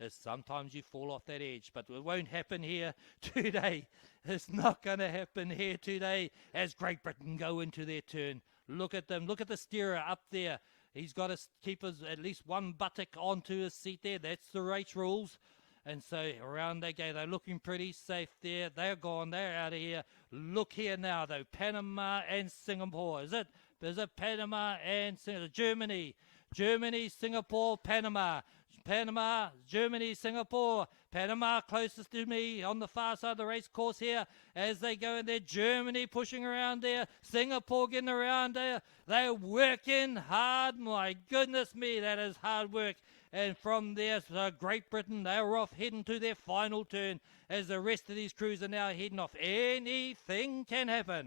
is sometimes you fall off that edge, but it won't happen here today. It's not going to happen here today as Great Britain go into their turn. Look at them. Look at the steerer up there. He's got to keep at least one buttock onto his seat there. That's the race rules. And so around they go. They're looking pretty safe there. They're gone. They're out of here. Look here now, though. Panama and Singapore. Is it Panama and Singapore? Germany. Germany, Singapore, Panama. Panama, Germany, Singapore. Panama closest to me on the far side of the race course here as they go in there. Germany pushing around there. Singapore getting around there. They're working hard. My goodness me, that is hard work. And from there, Great Britain, they're off heading to their final turn as the rest of these crews are now heading off. Anything can happen.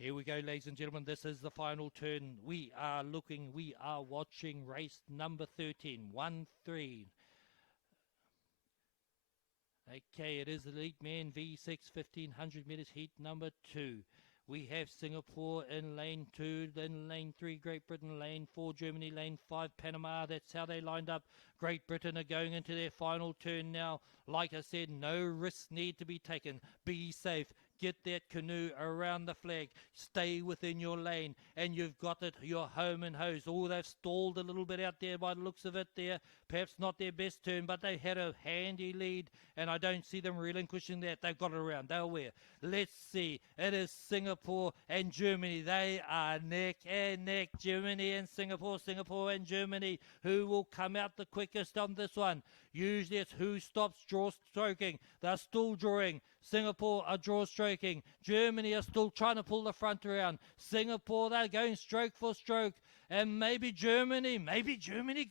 Here we go, ladies and gentlemen. This is the final turn. We are watching race number 13. 1-3. Okay, it is Elite Men V6 1500 meters heat number 2. We have Singapore in lane 2, then lane 3, Great Britain, lane 4, Germany, lane 5, Panama. That's how they lined up. Great Britain are going into their final turn now. Like I said, no risks need to be taken. Be safe. Get that canoe around the flag. Stay within your lane. And you've got it. You're home and hosed. Oh, they've stalled a little bit out there by the looks of it there. Perhaps not their best turn, but they had a handy lead. And I don't see them relinquishing that. They've got it around. They'll wear. Let's see. It is Singapore and Germany. They are neck and neck. Germany and Singapore. Singapore and Germany. Who will come out the quickest on this one? Usually it's who stops draw stroking. They're still drawing. Singapore are draw stroking. Germany are still trying to pull the front around. Singapore, they're going stroke for stroke. And maybe Germany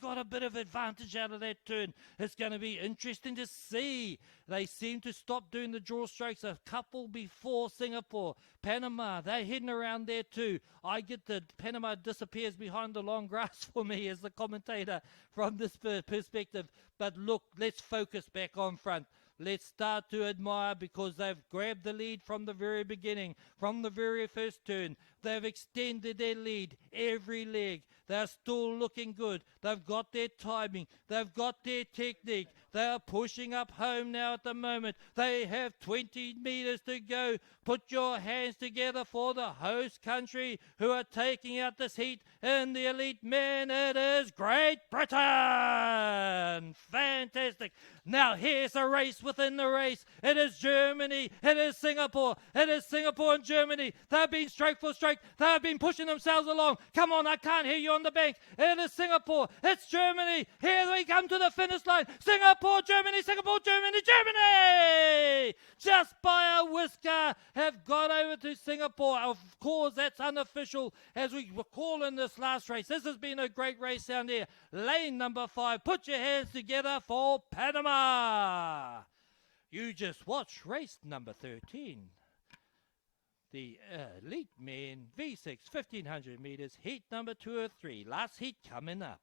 got a bit of advantage out of that turn. It's going to be interesting to see. They seem to stop doing the draw strokes a couple before Singapore. Panama, they're heading around there too. I get the Panama disappears behind the long grass for me as the commentator from this perspective. But look, let's focus back on front. Let's start to admire because they've grabbed the lead from the very beginning, from the very first turn. They've extended their lead every leg. They're still looking good. They've got their timing. They've got their technique. They are pushing up home now at the moment. They have 20 meters to go. Put your hands together for the host country who are taking out this heat in the elite men. It is Great Britain. Fantastic. Now here's a race within the race. It is Germany. It is Singapore. It is Singapore and Germany. They've been stroke for stroke. They've been pushing themselves along. Come on, I can't hear you on the bank. It is Singapore. It's Germany. Here we come to the finish line. Singapore, Germany, Singapore, Germany, Germany. Just by a whisker have got over to Singapore. Of course, that's unofficial as we were calling this last race. This has been a great race down there. Lane number 5. Put your hands together for Panama. You just watched race number 13. The Elite Men V6 1500 meters heat number 2 or 3. Last heat coming up.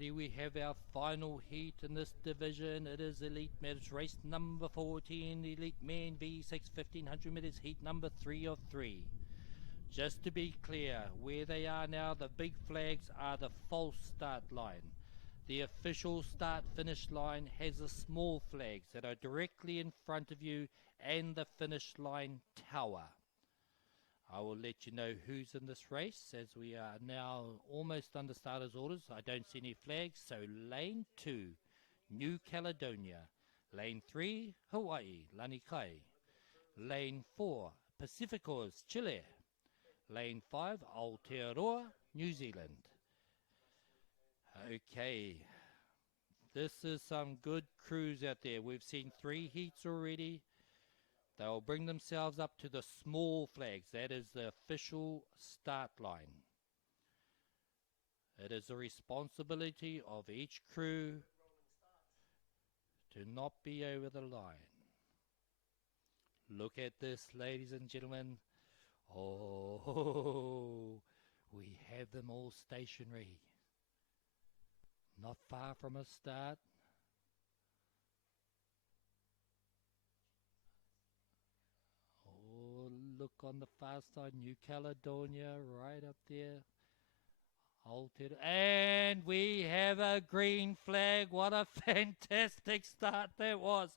Alrighty, we have our final heat in this division. It is Elite Meters race number 14, Elite Men V6 1500 meters, heat number 3 of 3. Just to be clear, where they are now, the big flags are the false start line. The official start-finish line has the small flags that are directly in front of you and the finish line tower. I will let you know who's in this race as we are now almost under starters orders. I don't see any flags, so lane 2, New Caledonia. Lane 3, Hawaii, Lanikai. Lane 4, Pacificos, Chile. Lane 5, Aotearoa, New Zealand. Okay, this is some good crews out there. We've seen 3 heats already. They'll bring themselves up to the small flags. That is the official start line. It is the responsibility of each crew to not be over the line. Look at this, ladies and gentlemen. Oh, we have them all stationary. Not far from a start. Oh, look on the far side, New Caledonia right up there. Altered, and we have a green flag. What a fantastic start that was.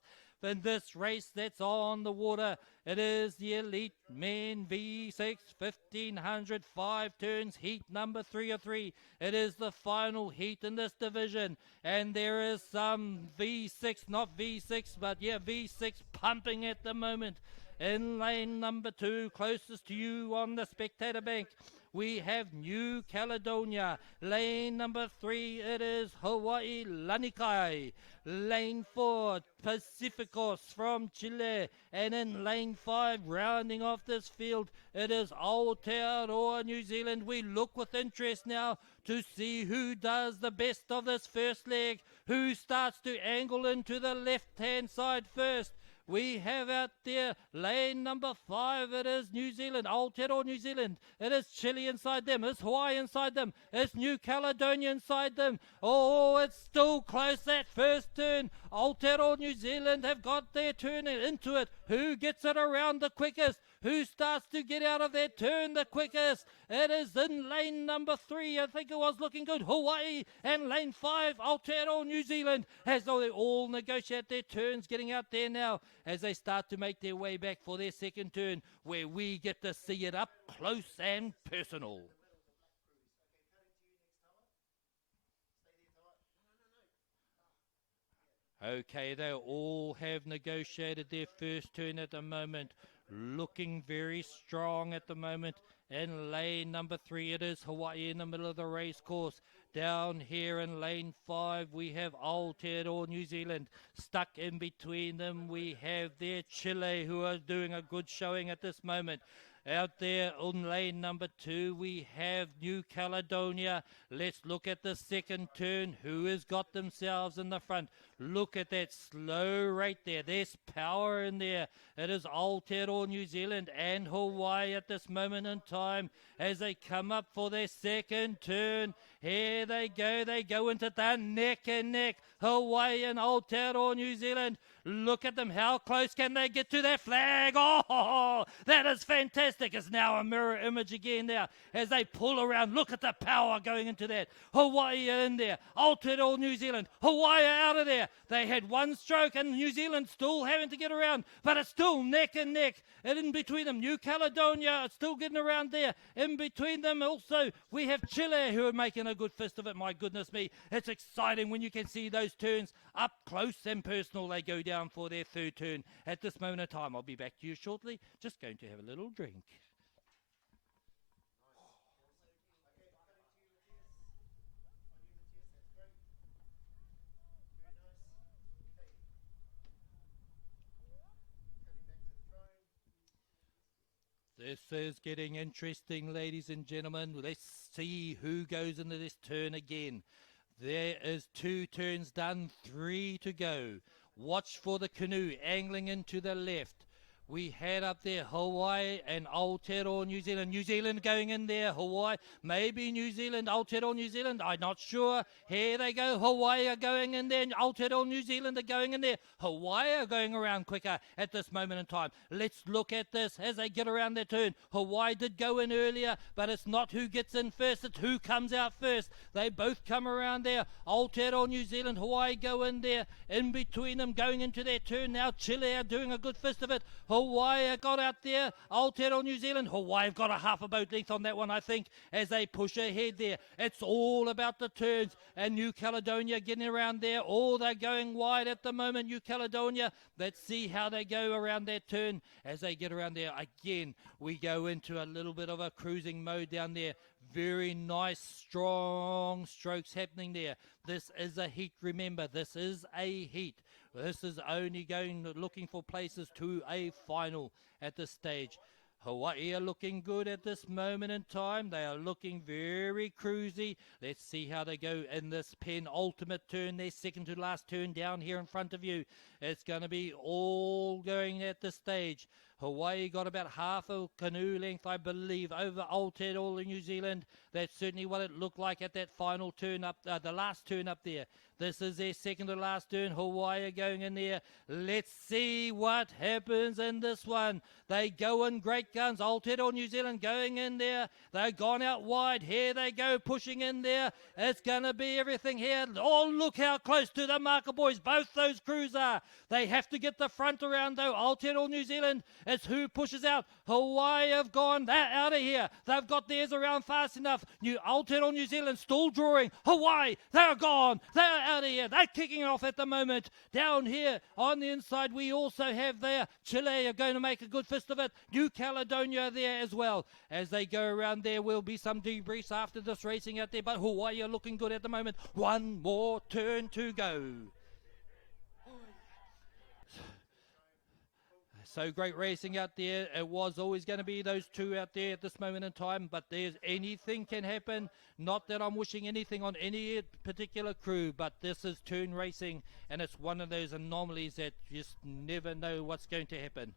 In this race that's on the water, it is the Elite Men V6 1500 5 turns heat number 3 of 3. It is the final heat in this division, and there is some V6, not V6, but yeah, V6 pumping at the moment. In lane number 2, closest to you on the spectator bank, we have New Caledonia. Lane number 3, it is Hawaii, Lanikai. Lane 4, Pacificos from Chile. And in lane 5, rounding off this field, it is Aotearoa, New Zealand. We look with interest now to see who does the best of this first leg, who starts to angle into the left-hand side first. We have out there lane number 5. It is New Zealand, Aotearoa, New Zealand. It is Chile inside them. It's Hawaii inside them. It's New Caledonia inside them. Oh, it's still close, that first turn. Aotearoa, New Zealand have got their turn into it. Who gets it around the quickest? Who starts to get out of their turn the quickest? It is in lane number 3. I think it was looking good. Hawaii, and lane 5, Aotearoa, New Zealand, as though they all negotiate their turns, getting out there now as they start to make their way back for their second turn, where we get to see it up close and personal. Okay, they all have negotiated their first turn at the moment. Looking very strong at the moment. In lane number 3, it is Hawaii in the middle of the race course. Down here in lane 5, we have Aotearoa, New Zealand. Stuck in between them, we have their Chile, who are doing a good showing at this moment. Out there on lane number 2, we have New Caledonia. Let's look at the second turn. Who has got themselves in the front? Look at that slow rate there. There's power in there. It is Aotearoa, New Zealand and Hawaii at this moment in time as they come up for their second turn. Here they go. They go into the neck and neck. Hawaii and Aotearoa, New Zealand. Look at them. How close can they get to that flag? Oh, that is fantastic. It's now a mirror image again now as they pull around. Look at the power going into that. Hawaii in there. Aotearoa, New Zealand. Hawaii out of there. They had one stroke and New Zealand still having to get around, but it's still neck and neck. And in between them, New Caledonia still getting around there. In between them also, we have Chile who are making a good fist of it. My goodness me. It's exciting when you can see those turns up close and personal. They go down for their third turn at this moment in time. I'll be back to you shortly. Just going to have a little drink. This is getting interesting, ladies and gentlemen. Let's see who goes into this turn again. There is 2 turns done, 3 to go. Watch for the canoe angling into the left. We had up there Hawaii and Aotearoa, New Zealand. New Zealand going in there. Hawaii, maybe New Zealand, Aotearoa, New Zealand. I'm not sure. Here they go. Hawaii are going in there. Aotearoa, New Zealand are going in there. Hawaii are going around quicker at this moment in time. Let's look at this as they get around their turn. Hawaii did go in earlier, but it's not who gets in first. It's who comes out first. They both come around there. Aotearoa, New Zealand, Hawaii go in there. In between them, going into their turn now. Chile are doing a good fist of it. Hawaii got out there. Aotearoa, New Zealand. Hawaii have got a half a boat length on that one, I think, as they push ahead there. It's all about the turns. And New Caledonia getting around there. Oh, they're going wide at the moment, New Caledonia. Let's see how they go around their turn as they get around there. Again, we go into a little bit of a cruising mode down there. Very nice, strong strokes happening there. This is a heat, remember. This is a heat. This is only looking for places to a final at this stage. Hawaii are looking good at this moment in time. They are looking very cruisy. Let's see how they go in this penultimate turn. Their second to last turn down here in front of you. It's going to be all going at this stage. Hawaii got about half a canoe length, I believe, over Aotearoa, New Zealand. That's certainly what it looked like at that final turn up, the last turn up there. This is their second to last turn. Hawaii are going in there. Let's see what happens in this one. They go in great guns. Aotearoa, New Zealand going in there. They've gone out wide. Here they go, pushing in there. It's going to be everything here. Oh, look how close to the marker, boys. Both those crews are. They have to get the front around, though. Aotearoa, New Zealand, it's who pushes out. Hawaii have gone out of here. They've got theirs around fast enough. Aotearoa, New Zealand still drawing. Hawaii, they're gone. They're out of here. They're kicking off at the moment. Down here on the inside, we also have there Chile are going to make a good fist of it. New Caledonia there as well. As they go around, there will be some debriefs after this racing out there, but Hawaii are looking good at the moment. One more turn to go. So great racing out there. It was always going to be those two out there at this moment in time, but there's anything can happen. Not that I'm wishing anything on any particular crew, but this is turn racing, and it's one of those anomalies that you just never know what's going to happen.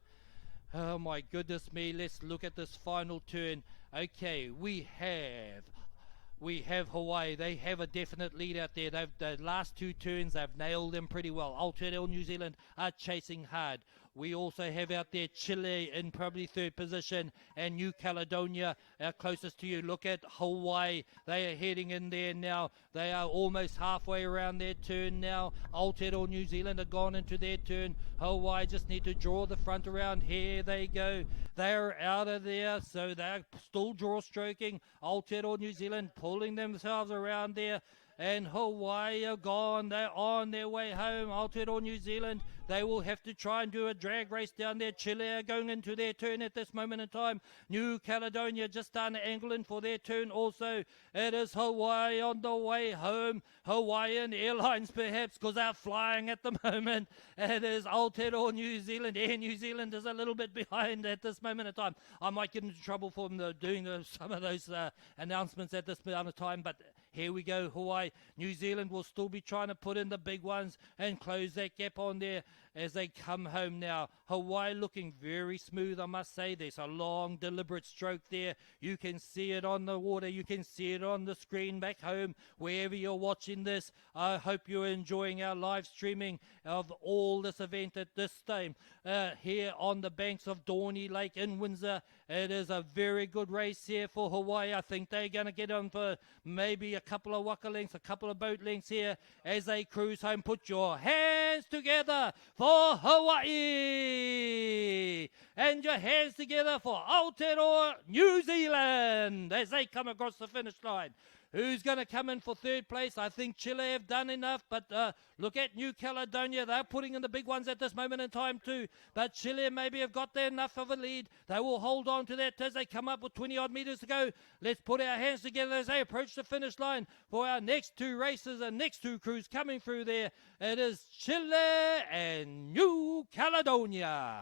Oh my goodness me, let's look at this final turn. Okay, we have Hawaii. They have a definite lead out there. The last two turns, they've nailed them pretty well. Aotearoa, New Zealand are chasing hard. We also have out there Chile in probably third position, and New Caledonia closest to you. Look at Hawaii. They are heading in there now. They are almost halfway around their turn now. Aotearoa, New Zealand have gone into their turn. Hawaii just need to draw the front around. Here they go. They're out of there, so they're still draw stroking. Aotearoa, New Zealand pulling themselves around there. And Hawaii are gone. They're on their way home. Aotearoa, New Zealand, they will have to try and do a drag race down there. Chile are going into their turn at this moment in time. New Caledonia just starting to angle in for their turn also. It is Hawaii on the way home. Hawaiian Airlines perhaps, because they're flying at the moment. It is Aotearoa, New Zealand. Air New Zealand is a little bit behind at this moment in time. I might get into trouble for them doing some of those announcements at this amount of time, but here we go, Hawaii. New Zealand will still be trying to put in the big ones and close that gap on there as they come home now. Hawaii looking very smooth, I must say. There's a long, deliberate stroke there. You can see it on the water. You can see it on the screen back home, wherever you're watching this. I hope you're enjoying our live streaming of all this event at this time. Here on the banks of Dorney Lake in Windsor. It is a very good race here for Hawaii. I think they're going to get on for maybe a couple of waka lengths, a couple of boat lengths here as they cruise home. Put your hands together for Hawaii and your hands together for Aotearoa, New Zealand as they come across the finish line. Who's going to come in for third place? I think Chile have done enough, but look at New Caledonia. They're putting in the big ones at this moment in time too. But Chile maybe have got there enough of a lead. They will hold on to that as they come up with 20-odd meters to go. Let's put our hands together as they approach the finish line for our next two races and next two crews coming through there. It is Chile and New Caledonia.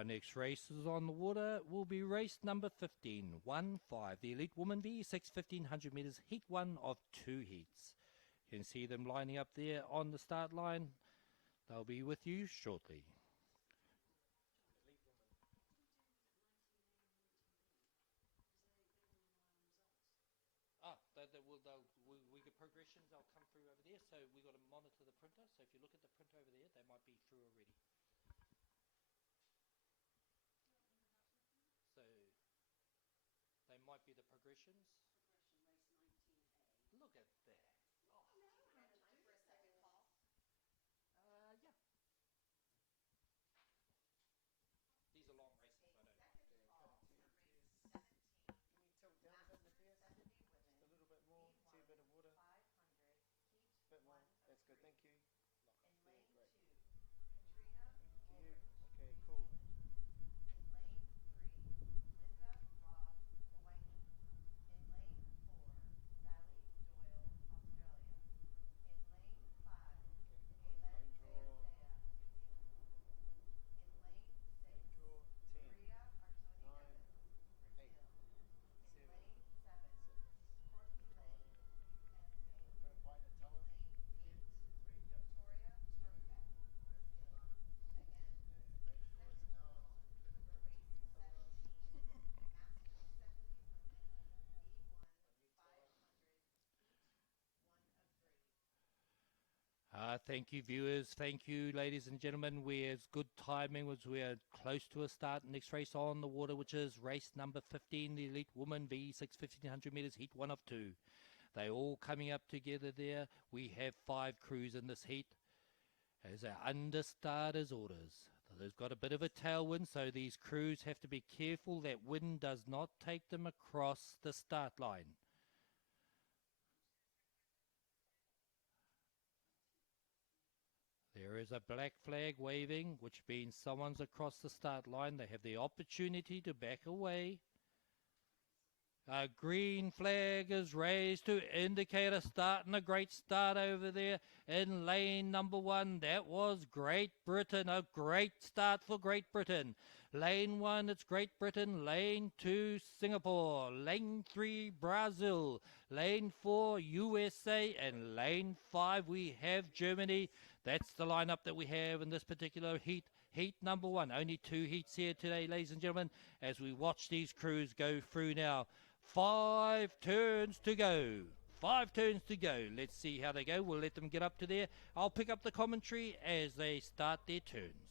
Our next races on the water will be race number 15, 1-5, the Elite Woman V6 1500 metres, heat 1 of 2 heats. You can see them lining up there on the start line. They'll be with you shortly. We get progressions, they'll come through over there, so we've got to monitor the printer. So if you look at the print over there, they might be through already. So they might be the progressions. Look at that. Oh. Yeah. These are long races, I don't mind. Can you tilt down a bit, Matthias? Just a little bit more. See a bit of water. A bit more. That's good. Thank you. Great. Thank you. Okay, cool. Thank you, viewers. Thank you, ladies and gentlemen. We're good timing as we are close to a start. Next race on the water, which is race number 15, the Elite Woman V6 1500 metres, heat 1 of 2. They all coming up together there. We have 5 crews in this heat as our understarters orders. There's got a bit of a tailwind, so these crews have to be careful that wind does not take them across the start line. There is a black flag waving, which means someone's across the start line. They have the opportunity to back away. A green flag is raised to indicate a start, and a great start over there in lane number 1. That was Great Britain, a great start for Great Britain. Lane 1, it's Great Britain. Lane 2, Singapore. Lane 3, Brazil. Lane 4, USA. And lane 5, we have Germany. That's the lineup that we have in this particular heat. Heat number 1. Only 2 heats here today, ladies and gentlemen, as we watch these crews go through now. 5 turns to go. 5 turns to go. Let's see how they go. We'll let them get up to there. I'll pick up the commentary as they start their turns.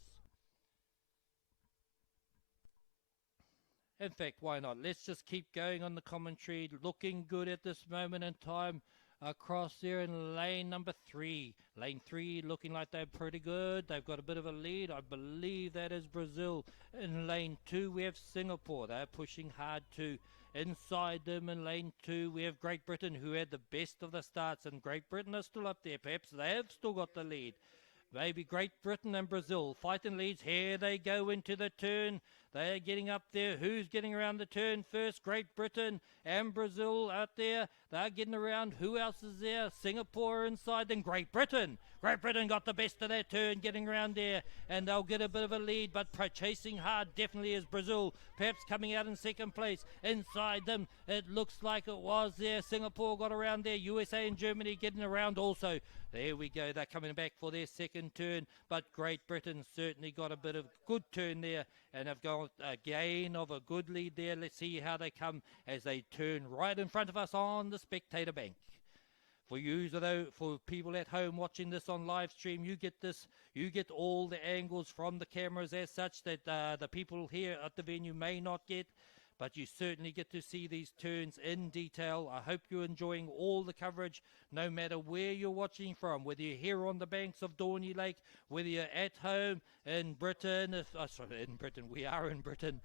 In fact, why not? Let's just keep going on the commentary. Looking good at this moment in time. Across there in lane number 3. Lane 3 looking like they're pretty good. They've got a bit of a lead. I believe that is Brazil. In lane 2 we have Singapore. They're pushing hard too. Inside them in lane 2 we have Great Britain, who had the best of the starts. And Great Britain are still up there. Perhaps they have still got the lead. Maybe Great Britain and Brazil fighting leads. Here they go into the turn. They are getting up there. Who's getting around the turn first? Great Britain and Brazil out there. They're getting around. Who else is there? Singapore inside. Then Great Britain. Great Britain got the best of that turn, getting around there. And they'll get a bit of a lead. But chasing hard definitely is Brazil. Perhaps coming out in second place. Inside them, it looks like it was there. Singapore got around there. USA and Germany getting around also. There we go. They're coming back for their second turn. But Great Britain certainly got a bit of good turn there. And have got a gain of a good lead there. Let's see how they come as they turn right in front of us on the spectator bank. For you, though, for people at home watching this on live stream, you get this. You get all the angles from the cameras as such that the people here at the venue may not get. But you certainly get to see these turns in detail. I hope you're enjoying all the coverage, no matter where you're watching from, whether you're here on the banks of Dorney Lake, whether you're at home in Britain, we are in Britain,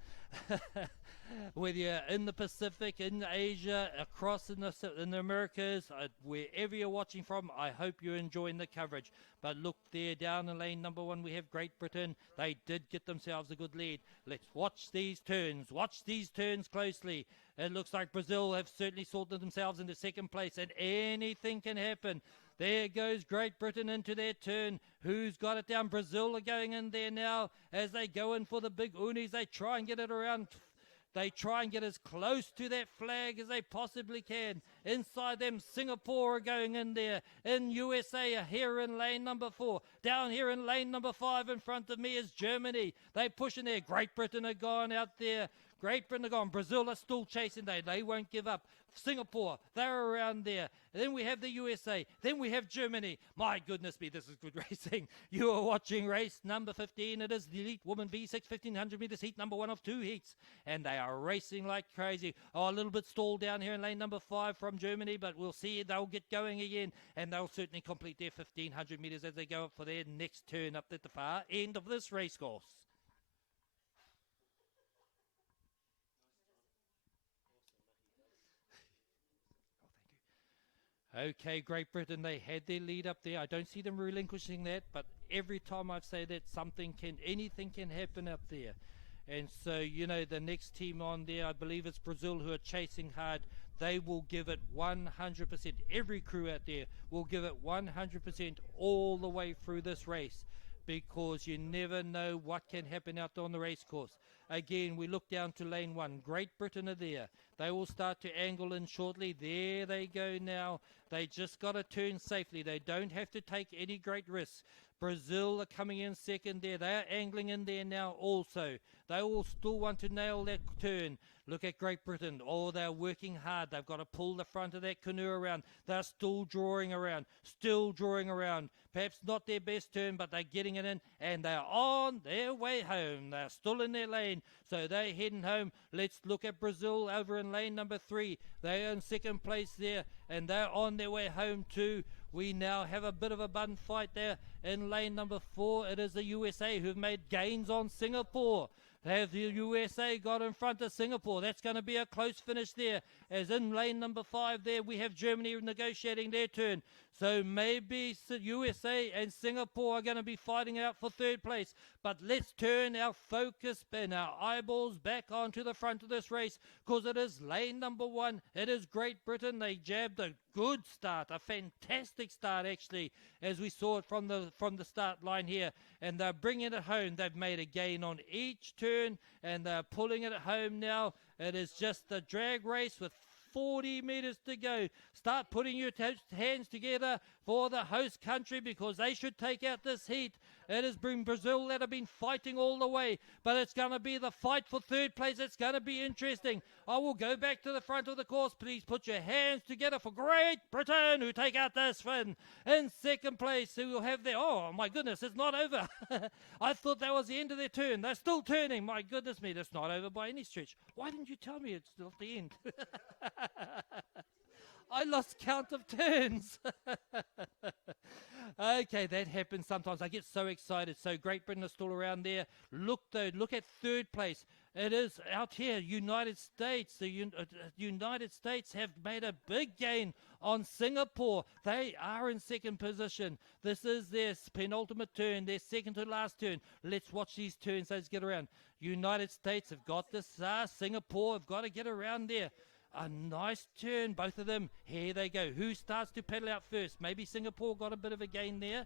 whether you're in the Pacific, in Asia, across in the Americas, wherever you're watching from, I hope you're enjoying the coverage. But look there, down in lane number 1, we have Great Britain. They did get themselves a good lead. Let's watch these turns. Watch these turns closely. It looks like Brazil have certainly sorted themselves into second place, and anything can happen. There goes Great Britain into their turn. Who's got it down? Brazil are going in there now as they go in for the big unis. They try and get it around. They try and get as close to that flag as they possibly can. Inside them, Singapore are going in there. In USA are here in lane number 4. Down here in lane number 5 in front of me is Germany. They push in there. Great Britain are gone out there. Great Britain are gone. Brazil are still chasing. They won't give up. Singapore, they're around there. Then we have the USA. Then we have Germany. My goodness me, this is good racing. You are watching race number 15. It is the Elite Woman V6 1500 meters heat number 1 of 2 heats. And they are racing like crazy. Oh, a little bit stalled down here in lane number 5 from Germany, but we'll see they'll get going again. And they'll certainly complete their 1500 meters as they go up for their next turn up at the far end of this race course. Okay, Great Britain, they had their lead up there. I don't see them relinquishing that, but every time I've said that, anything can happen up there. And so, you know, the next team on there, I believe it's Brazil who are chasing hard. They will give it 100%. Every crew out there will give it 100% all the way through this race, because you never know what can happen out there on the race course. Again, we look down to lane 1. Great Britain are there. They will start to angle in shortly. There they go now. They just got to turn safely. They don't have to take any great risks. Brazil are coming in second there. They are angling in there now also. They will still want to nail that turn. Look at Great Britain. Oh, they're working hard. They've got to pull the front of that canoe around. They're still drawing around. Perhaps not their best turn, but they're getting it in, and they're on their way home. They're still in their lane, so they're heading home. Let's look at Brazil over in lane number 3. They're in second place there, and they're on their way home too. We now have a bit of a bun fight there in lane number 4. It is the USA who've made gains on Singapore. Have the USA got in front of Singapore? That's going to be a close finish there. As in lane number 5 there, we have Germany negotiating their turn. So maybe USA and Singapore are going to be fighting out for third place. But let's turn our focus and our eyeballs back onto the front of this race, because it is lane number 1. It is Great Britain. They jabbed a good start, a fantastic start actually, as we saw it from the start line here. And they're bringing it home. They've made a gain on each turn, and they're pulling it home now. It is just a drag race with 40 meters to go. Start putting your hands together for the host country, because they should take out this heat. It has been Brazil that have been fighting all the way, but it's going to be the fight for third place. It's going to be interesting. I will go back to the front of the course. Please put your hands together for Great Britain, who take out this fin. In second place, who will have their... Oh, my goodness, it's not over. I thought that was the end of their turn. They're still turning. My goodness me, that's not over by any stretch. Why didn't you tell me it's not the end? I lost count of turns. Okay, that happens sometimes. I get so excited. So Great Britain is still around there. Look though, look at third place. It is out here, United States. The United States have made a big gain on Singapore. They are in second position. This is their penultimate turn, their second to last turn. Let's watch these turns as they get around. United States have got this. Singapore have got to get around there. A nice turn, both of them. Here they go. Who starts to pedal out first? Maybe Singapore got a bit of a gain there.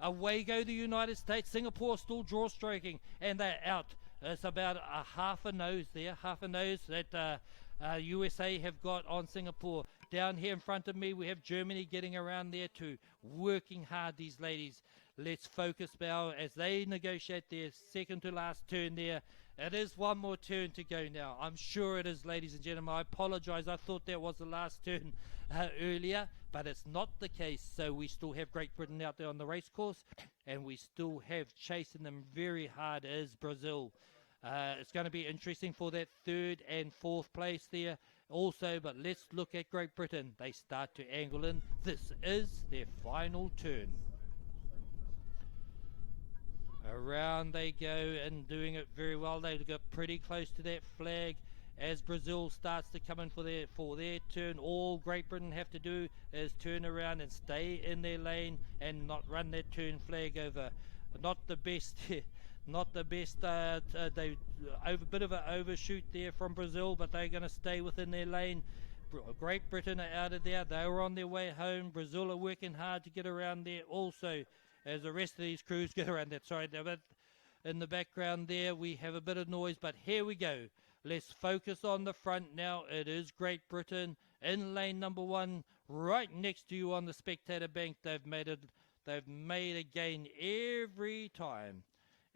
Away go the United States. Singapore still draw stroking, and they're out. It's about a half a nose there, half a nose that USA have got on Singapore. Down here in front of me, we have Germany getting around there too. Working hard, these ladies. Let's focus now as they negotiate their second to last turn there. It is one more turn to go now. I'm sure it is, ladies and gentlemen. I apologize. I thought that was the last turn earlier, but it's not the case. So we still have Great Britain out there on the race course, and we still have chasing them very hard as Brazil. It's going to be interesting for that third and fourth place there also, but let's look at Great Britain. They start to angle in. This is their final turn. Around they go and doing it very well. They got pretty close to that flag as Brazil starts to come in for their turn. All Great Britain have to do is turn around and stay in their lane and not run that turn flag over. Not the best. Not the best. They bit of an overshoot there from Brazil, but they're going to stay within their lane. Great Britain are out of there. They were on their way home. Brazil are working hard to get around there also, as the rest of these crews get around there. Sorry, they're a bit in the background there. We have a bit of noise, but here we go. Let's focus on the front now. It is Great Britain in lane number 1, right next to you on the spectator bank. They've made a gain every time.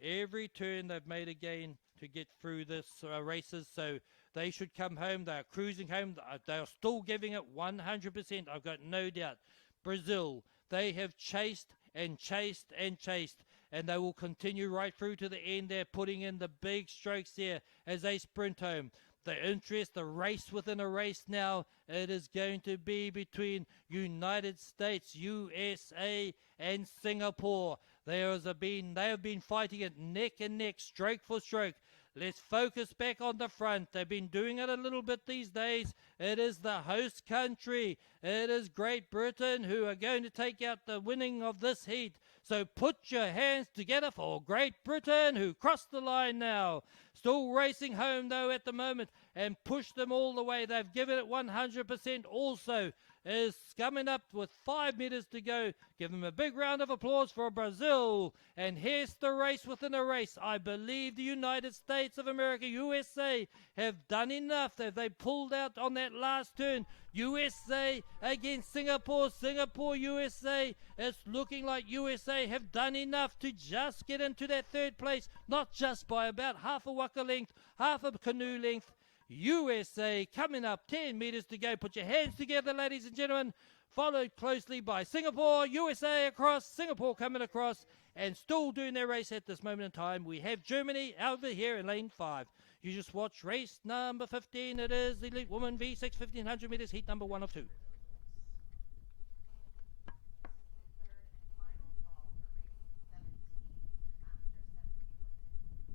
Every turn they've made a gain to get through this races, so they should come home. They are cruising home. They are still giving it 100%. I've got no doubt. Brazil, they have chased and chased and chased, and they will continue right through to the end. They're putting in the big strokes here as they sprint home. The interest, the race within a race now, it is going to be between United States, USA, and Singapore. They have been fighting it neck and neck, stroke for stroke. Let's focus back on the front. They've been doing it a little bit these days. It is the host country. It is Great Britain who are going to take out the winning of this heat. So put your hands together for Great Britain, who crossed the line now. Still racing home though at the moment, and push them all the way. They've given it 100% also. Is coming up with 5 meters to go. Give them a big round of applause for Brazil. And here's the race within a race. I believe the United States of America, USA, have done enough. They pulled out on that last turn. USA against Singapore. Singapore, USA. It's looking like USA have done enough to just get into that third place. Not just by about half a waka length, half a canoe length. USA coming up, 10 meters to go. Put your hands together, ladies and gentlemen. Followed closely by Singapore, USA across, Singapore coming across, and still doing their race at this moment in time. We have Germany over here in lane 5. You just watch race number 15. It is the Elite Woman V6 1500 meters, heat number 1 of 2. Okay,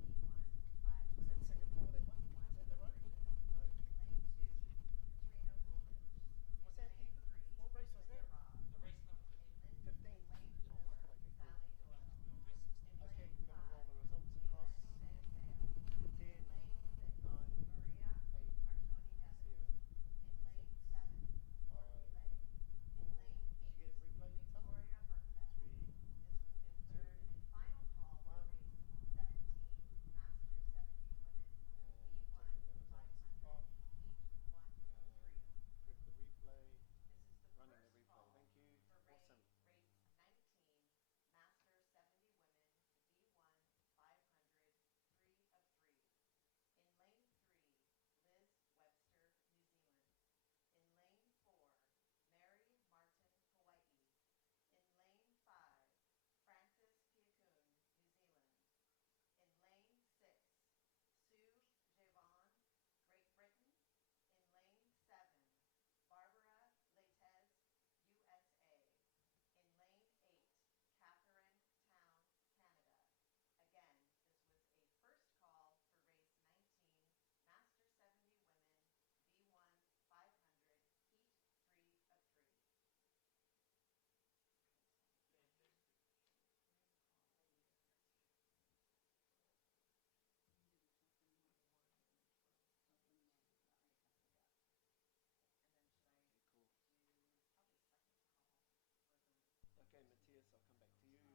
Matthias, I'll come back to you.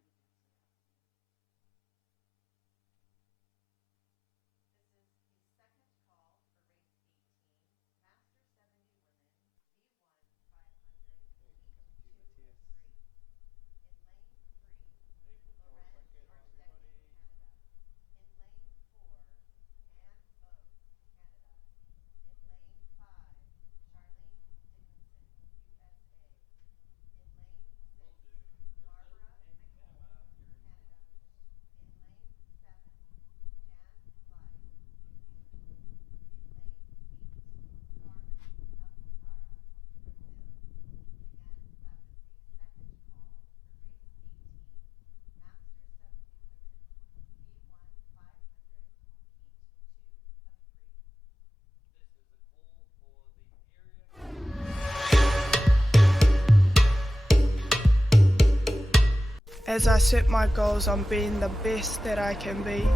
As I set my goals on being the best that I can be,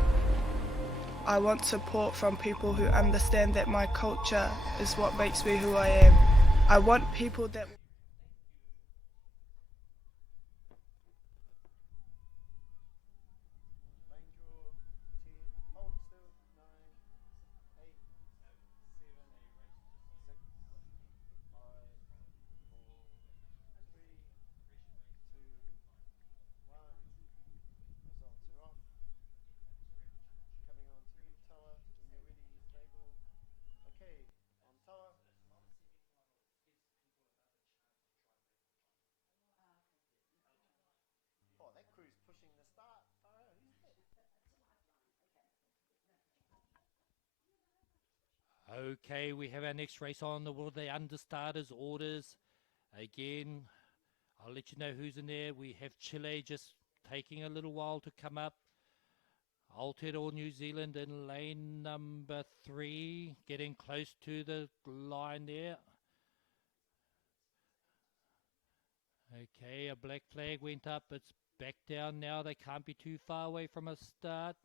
I want support from people who understand that my culture is what makes me who I am. I want people that Lane draw, 10, hold still, 9, 8, 7, 6, 5, 4, 3, 2, 1. Results are off. Coming on to you, Toa, when you're ready, stable. Okay, on Toa. Oh, that crew's pushing the start. Far out, who's that? Okay, we have our next race on the Will the Understarters orders. Again, I'll let you know who's in there. We have Chile just taking a little while to come up. Aotearoa New Zealand in lane number 3, getting close to the line there. Okay, a black flag went up. It's back down now. They can't be too far away from a start.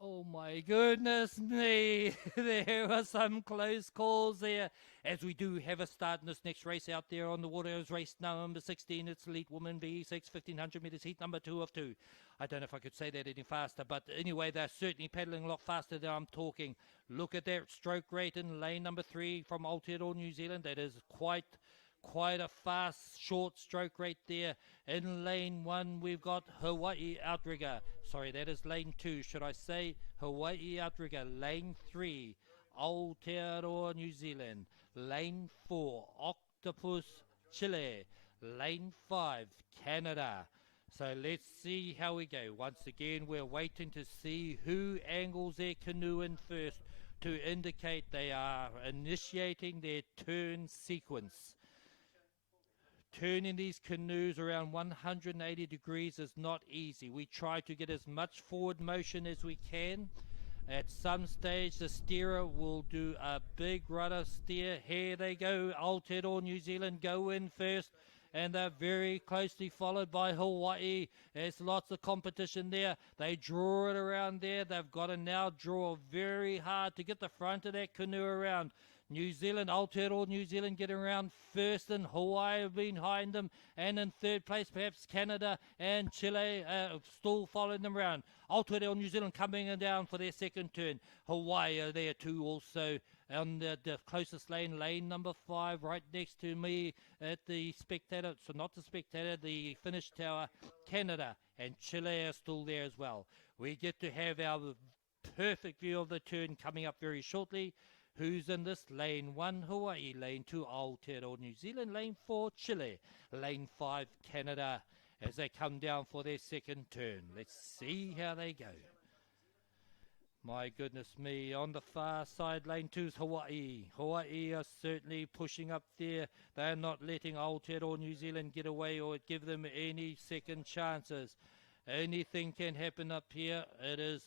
Oh my goodness me. There were some close calls there. As we do have a start in this next race out there on the water. It was race number 16. It's Elite Woman V6 1500 metres heat number 2 of 2. I don't know if I could say that any faster, but anyway, they're certainly pedaling a lot faster than I'm talking. Look at that stroke rate in lane number 3 from Aotearoa New Zealand. That is quite a fast short stroke rate there. In lane 1 we've got Hawaii Outrigger. Sorry, that is lane 2, should I say. Hawaii Outrigger. Lane 3 Aotearoa New Zealand. Lane 4 Octopus Chile. Lane 5 Canada. So let's see how we go. Once again, we're waiting to see who angles their canoe in first to indicate they are initiating their turn sequence. Turning these canoes around 180 degrees is not easy. We try to get as much forward motion as we can. At some stage, the steerer will do a big rudder steer. Here they go. Aotearoa New Zealand go in first, and they're very closely followed by Hawaii. There's lots of competition there. They draw it around there. They've got to now draw very hard to get the front of that canoe around. New Zealand, Aotearoa New Zealand getting around first, and Hawaii have been behind them, and in third place perhaps Canada and Chile still following them around. Aotearoa New Zealand coming down for their second turn. Hawaii are there too also on the closest lane, lane number 5, right next to me at the spectator, so not the spectator, the finish tower. Canada and Chile are still there as well. We get to have our perfect view of the turn coming up very shortly. Who's in this? Lane 1, Hawaii. Lane 2, Aotearoa New Zealand. Lane 4, Chile. Lane 5, Canada, as they come down for their second turn. Let's see how they go. My goodness me. On the far side, lane 2 is Hawaii. Hawaii are certainly pushing up there. They're not letting Aotearoa New Zealand get away or give them any second chances. Anything can happen up here. It is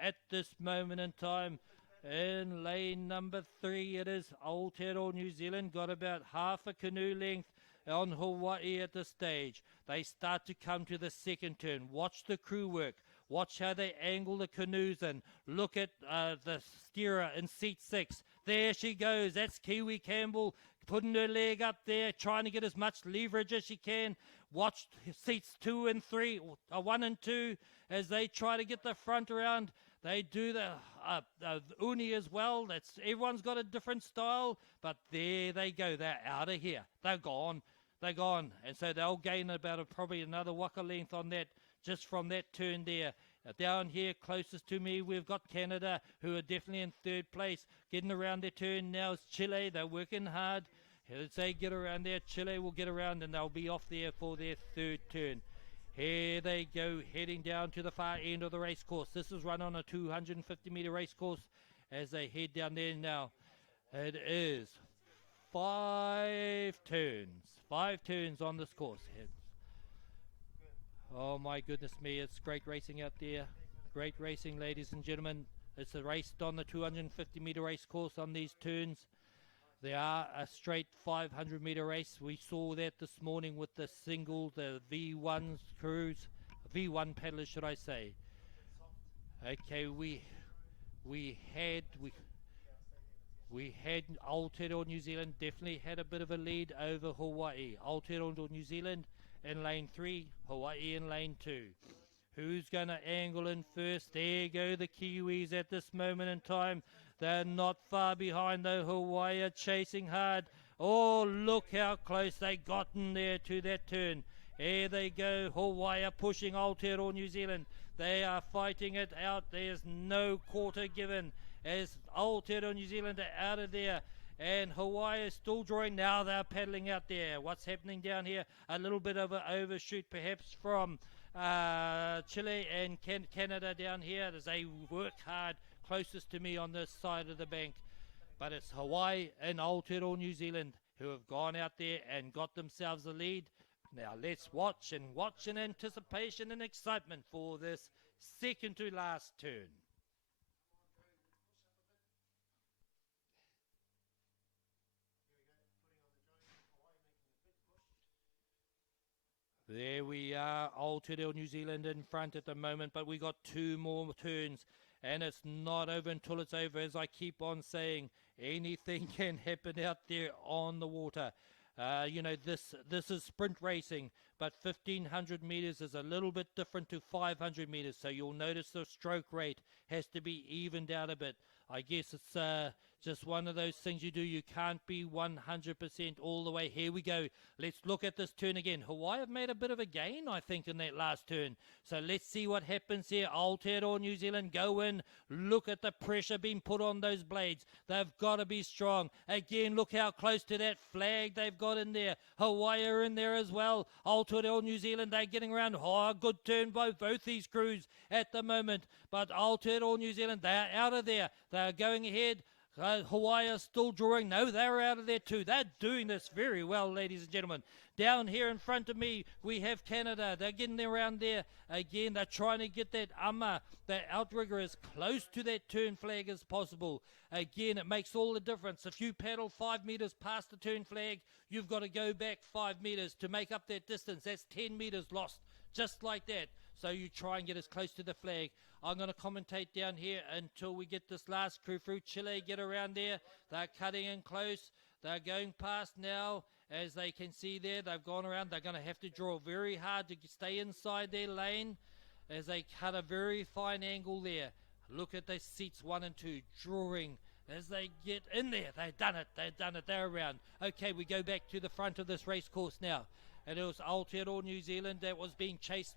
at this moment in time. In lane number 3, it is Aotearoa New Zealand. Got about half a canoe length on Hawaii at this stage. They start to come to the second turn. Watch the crew work. Watch how they angle the canoes in. Look at the steerer in seat 6. There she goes. That's Kiwi Campbell putting her leg up there, trying to get as much leverage as she can. Watch seats 2 and 3, 1 and 2, as they try to get the front around. They do the uni as well. Everyone's got a different style, but there they go. They're out of here. They're gone. They're gone. And so they'll gain about probably another waka length on that, just from that turn there. Down here, closest to me, we've got Canada, who are definitely in third place. Getting around their turn now is Chile. They're working hard. As they get around there, Chile will get around, and they'll be off there for their third turn. Here they go, heading down to the far end of the race course. This is run on a 250-meter race course as they head down there now. It is 5 turns. 5 turns on this course. Oh my goodness me, it's great racing out there. Great racing, ladies and gentlemen. It's a race on the 250-meter race course on these turns. They are a straight 500-meter race. We saw that this morning with the V1 crews, V1 paddlers, should I say. Okay, we We had Aotearoa New Zealand definitely had a bit of a lead over Hawaii. Aotearoa New Zealand in lane 3, Hawaii in lane 2. Who's going to angle in first? There go the Kiwis at this moment in time. They're not far behind though. Hawaii are chasing hard. Oh, look how close they gotten there to that turn. Here they go. Hawaii are pushing Aotearoa New Zealand. They are fighting it out. There's no quarter given as Aotearoa New Zealand are out of there. And Hawaii is still drawing. Now they're paddling out there. What's happening down here? A little bit of an overshoot perhaps from Chile and Canada down here as they work hard closest to me on this side of the bank. But it's Hawaii and Aotearoa New Zealand who have gone out there and got themselves a lead. Now let's watch in anticipation and excitement for this second to last turn. There we are, Aotearoa New Zealand in front at the moment, but we got 2 more turns, and it's not over until it's over. As I keep on saying, anything can happen out there on the water. You know, this is sprint racing, but 1500 meters is a little bit different to 500 meters, so you'll notice the stroke rate has to be evened out a bit. I guess it's just one of those things you do. You can't be 100% all the way. Here we go. Let's look at this turn again. Hawaii have made a bit of a gain, I think, in that last turn. So let's see what happens here. Aotearoa New Zealand go in. Look at the pressure being put on those blades. They've got to be strong. Again, look how close to that flag they've got in there. Hawaii are in there as well. Aotearoa New Zealand, they're getting around. Oh, good turn by both these crews at the moment. But Aotearoa New Zealand, they're out of there. They're going ahead. Hawaii are still drawing. No, they're out of there too. They're doing this very well, ladies and gentlemen. Down here in front of me, we have Canada. They're getting around there. Again, they're trying to get that that outrigger as close to that turn flag as possible. Again, it makes all the difference. If you paddle 5 meters past the turn flag, you've got to go back 5 meters to make up that distance. That's 10 meters lost, just like that. So you try and get as close to the flag. I'm going to commentate down here until we get this last crew through. Chile get around there. They're cutting in close. They're going past now. As they can see there, they've gone around. They're going to have to draw very hard to stay inside their lane as they cut a very fine angle there. Look at the seats 1 and 2 drawing as they get in there. They've done it. They've done it. They're around. Okay, we go back to the front of this race course now. And it was Aotearoa New Zealand that was being chased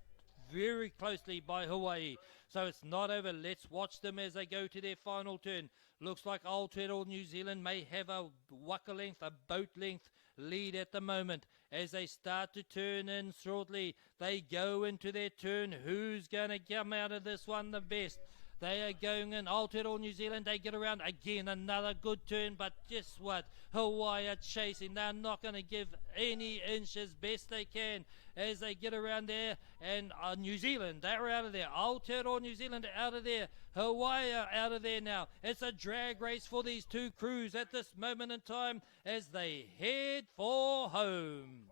very closely by Hawaii. So it's not over. Let's watch them as they go to their final turn. Looks like Aotearoa New Zealand may have a waka length, a boat length lead at the moment. As they start to turn in shortly, they go into their turn. Who's going to come out of this one the best? They are going in. Aotearoa New Zealand, they get around. Again, another good turn, but guess what? Hawaii are chasing. They're not going to give any inch as best they can as they get around there. And New Zealand, they're out of there. Aotearoa New Zealand are out of there. Hawaii are out of there now. It's a drag race for these two crews at this moment in time as they head for home.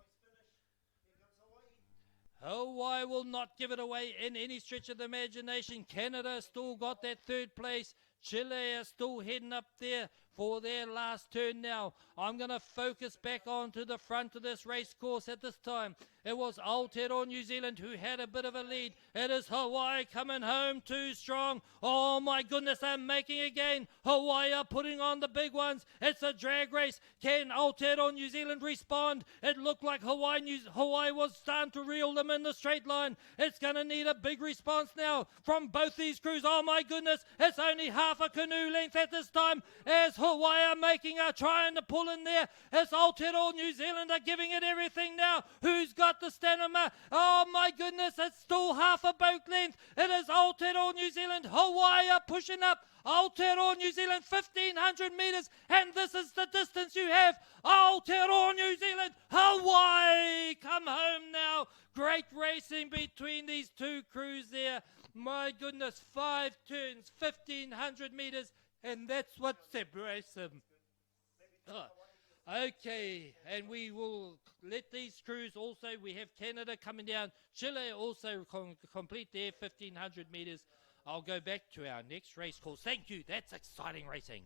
Hawaii will not give it away in any stretch of the imagination. Canada still got that third place. Chile are still heading up there for their last turn now. I'm going to focus back onto the front of this race course at this time. It was Aotearoa New Zealand who had a bit of a lead. It is Hawaii coming home too strong. Oh my goodness, they're making a gain. Hawaii are putting on the big ones. It's a drag race. Can Aotearoa New Zealand respond? It looked like Hawaii was starting to reel them in the straight line. It's going to need a big response now from both these crews. Oh my goodness, it's only half a canoe length at this time as Hawaii are trying to pull in there. As Aotearoa New Zealand are giving it everything now. Who's got the stamina? Oh my goodness, it's still half a boat length. It is Aotearoa New Zealand. Hawaii are pushing up. Aotearoa New Zealand, 1,500 meters, and this is the distance you have. Aotearoa New Zealand, Hawaii come home now. Great racing between these two crews there. My goodness, 5 turns, 1,500 meters, and that's what separates them. Okay, and we will let these crews also, we have Canada coming down. Chile also complete their 1,500 meters. I'll go back to our next race course. Thank you. That's exciting racing.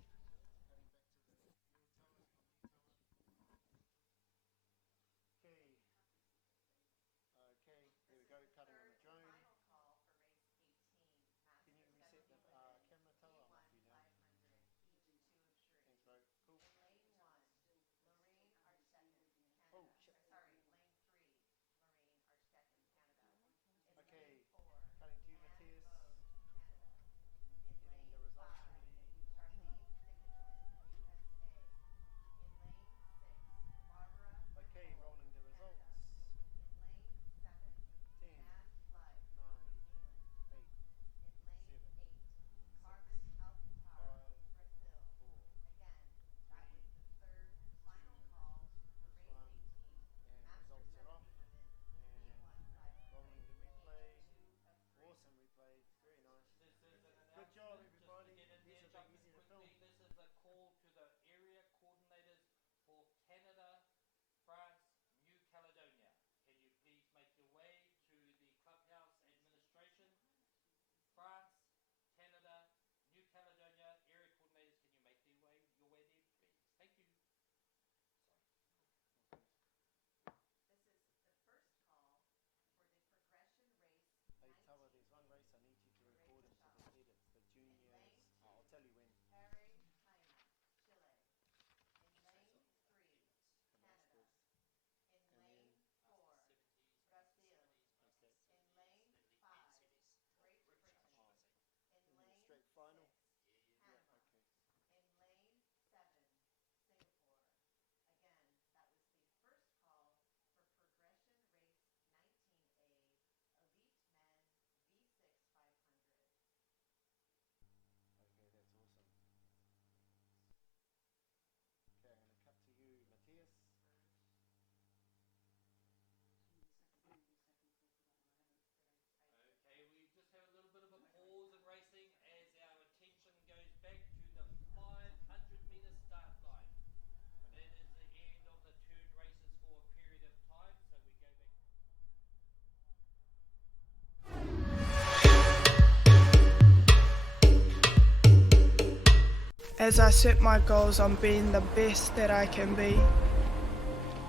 As I set my goals on being the best that I can be,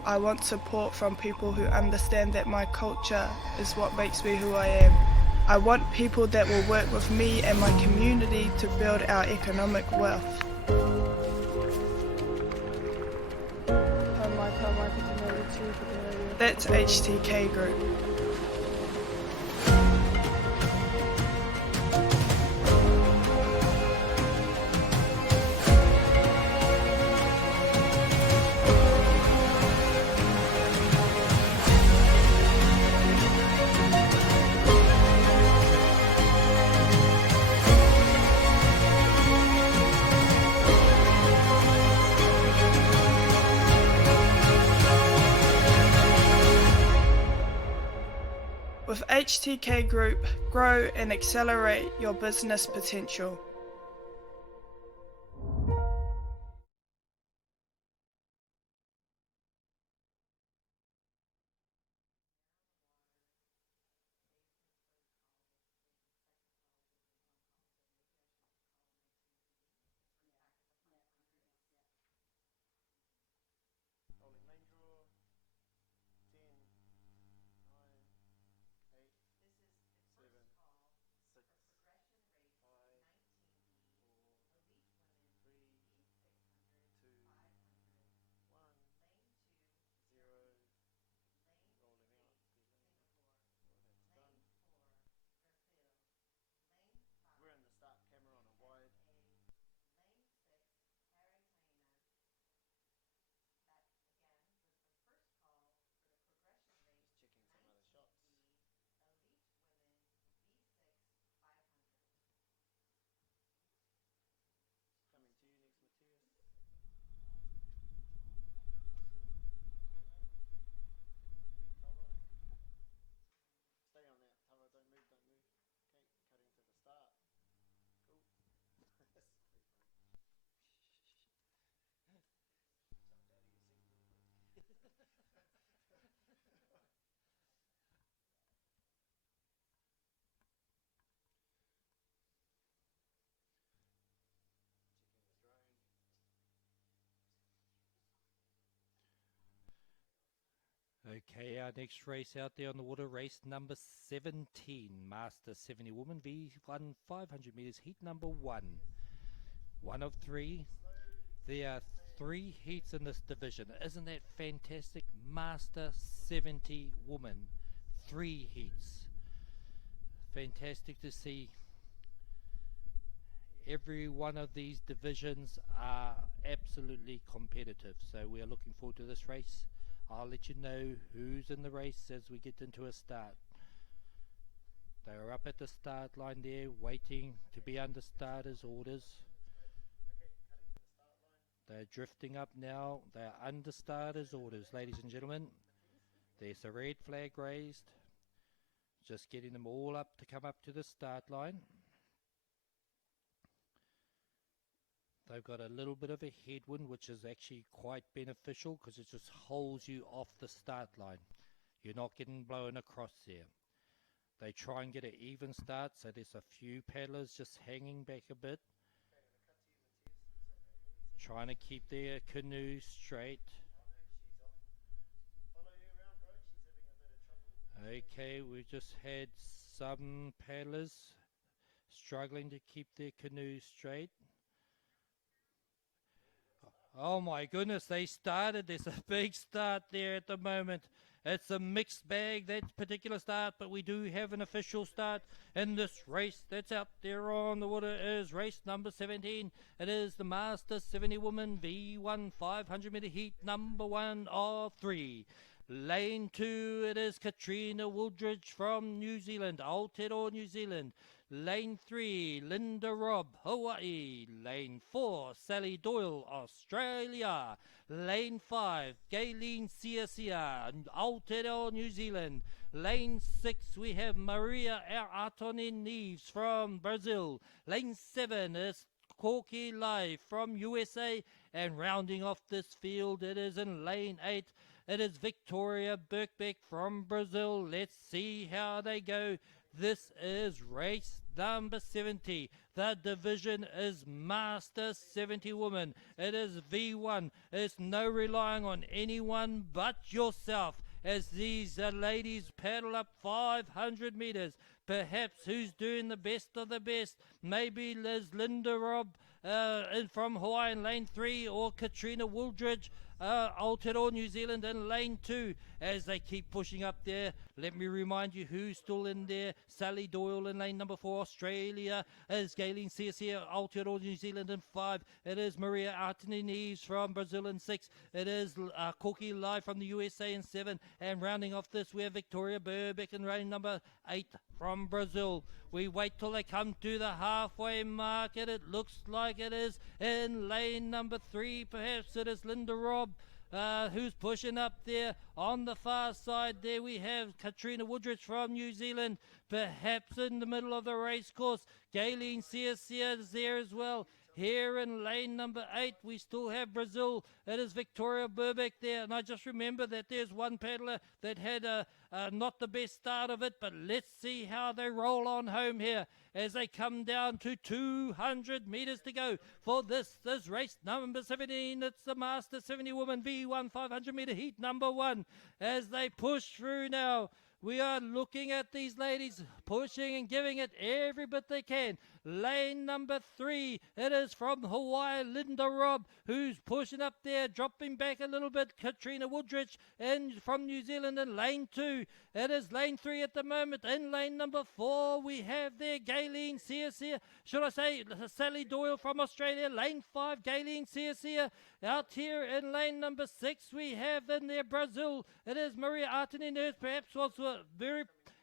I want support from people who understand that my culture is what makes me who I am. I want people that will work with me and my community to build our economic wealth. That's HTK Group. With HTK Group, grow and accelerate your business potential. Rolling lane draw. 10, 9, 8, 7, 6, 5, 4, 3, 2, 1, 0. Rolling out. Delay. Well, that's done. We're in the start camera on a wide. Just checking some other shots. Coming to you next, Matthias. Awesome. You cover. Stay on that cover, don't move, don't move. Okay, cutting to the start. Cool. This is pretty funny. Jumped out of your seat real quick. Checking the drone. Okay, our next race out there on the water, race number 17, Master 70 Woman V1 500 meters, heat number 1. One of 3. There are 3 heats in this division. Isn't that fantastic? Master 70 Woman, 3 heats. Fantastic to see. Every one of these divisions are absolutely competitive, so we are looking forward to this race. I'll let you know who's in the race as we get into a start. They are up at the start line there, waiting to be under starters' orders. They're drifting up now. They're under starters' orders, ladies and gentlemen. There's a red flag raised. Just getting them all up to come up to the start line. They've got a little bit of a headwind, which is actually quite beneficial because it just holds you off the start line. You're not getting blown across there. They try and get an even start, so there's a few paddlers just hanging back a bit, trying to keep their canoe straight. Okay, we just had some paddlers struggling to keep their canoe straight. Oh my goodness, they started. There's a big start there at the moment. It's a mixed bag, that particular start, but we do have an official start in this race that's out there on the water. Is race number 17. It is the Master 70 Woman V1 500 meter heat number 1 of 3. Lane 2, it is Katrina Wooldridge from New Zealand, Aotearoa, New Zealand. Lane 3, Linda Robb, Hawaii. Lane 4, Sally Doyle, Australia. Lane 5, Gayleen Sia, Aotearoa, New Zealand. Lane 6, we have Maria Artonen Neves from Brazil. Lane 7 is Corky Live from USA. And rounding off this field, it is in lane 8. It is Victoria Birkbeck from Brazil. Let's see how they go. This is race number 70. The division is Master 70 woman. It is V1. It's no relying on anyone but yourself as these ladies paddle up 500 meters. Perhaps who's doing the best of the best? Maybe Liz Linda Robb from Hawaii in lane 3, or Katrina Wooldridge, Aotearoa New Zealand in lane 2. As they keep pushing up there, let me remind you who's still in there. Sally Doyle in lane number 4, Australia is Gayleen Searcy, Aotearoa New Zealand in 5. It is Maria Artinides from Brazil in 6. It is Koki Lai from the USA in 7. And rounding off this, we have Victoria Burbeck in lane number 8 from Brazil. We wait till they come to the halfway market. It looks like it is in lane number 3. Perhaps it is Linda Robb who's pushing up there. On the far side there we have Katrina Woodridge from New Zealand. Perhaps in the middle of the race course, Gayleen Searcy is there as well. Here in lane number 8, we still have Brazil. It is Victoria Burbeck there. And I just remember that there's one paddler that had not the best start of it. But let's see how they roll on home here as they come down to 200 meters to go for this race number 17. It's the Master 70 Woman V1 500 meter heat number 1. As they push through now, we are looking at these ladies pushing and giving it every bit they can. Lane number 3, it is from Hawaii, Linda Robb, who's pushing up there, dropping back a little bit. Katrina Woodridge and from New Zealand in lane 2. It is lane 3 at the moment. In lane number 4, we have there Gayleen Searcy. Should I say Sally Doyle from Australia. Lane 5, Gayleen Searcy. Out here in lane number 6, we have in there Brazil. It is Maria Artinides, perhaps was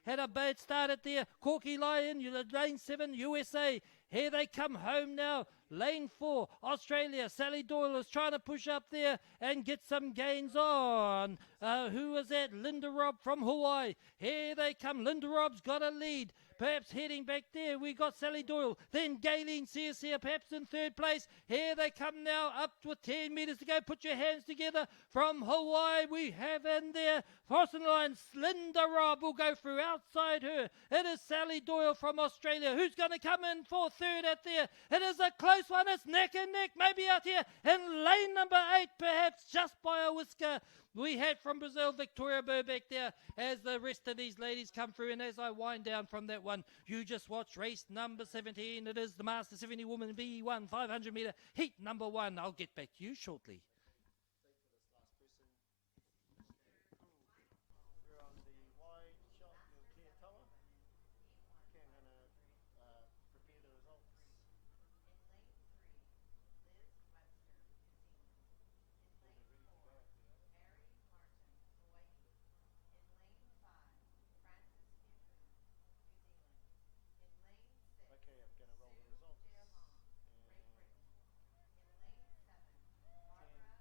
had a bad start at there. Corky Lion, lane 7, USA. Here they come home now. Lane 4, Australia. Sally Doyle is trying to push up there and get some gains on. Who is that? Linda Robb from Hawaii. Here they come. Linda Robb's got a lead. Perhaps heading back there, we got Sally Doyle. Then Gayleen Searcy, perhaps in 3rd place. Here they come now, up with 10 meters to go. Put your hands together. From Hawaii, we have in there, crossing the line, Linda Robb will go through outside her. It is Sally Doyle from Australia. Who's going to come in for 3rd at there? It is a close one. It's neck and neck, maybe out here in lane number 8, perhaps just by a whisker. We had from Brazil, Victoria Burbeck there, as the rest of these ladies come through. And as I wind down from that one, you just watch race number 17. It is the Master 70 Woman V1 500 meter heat number 1. I'll get back to you shortly. We're on the wide shot, your clear tower. Okay, I'm going to prepare the results. Okay, I'm going to roll the results. And 10,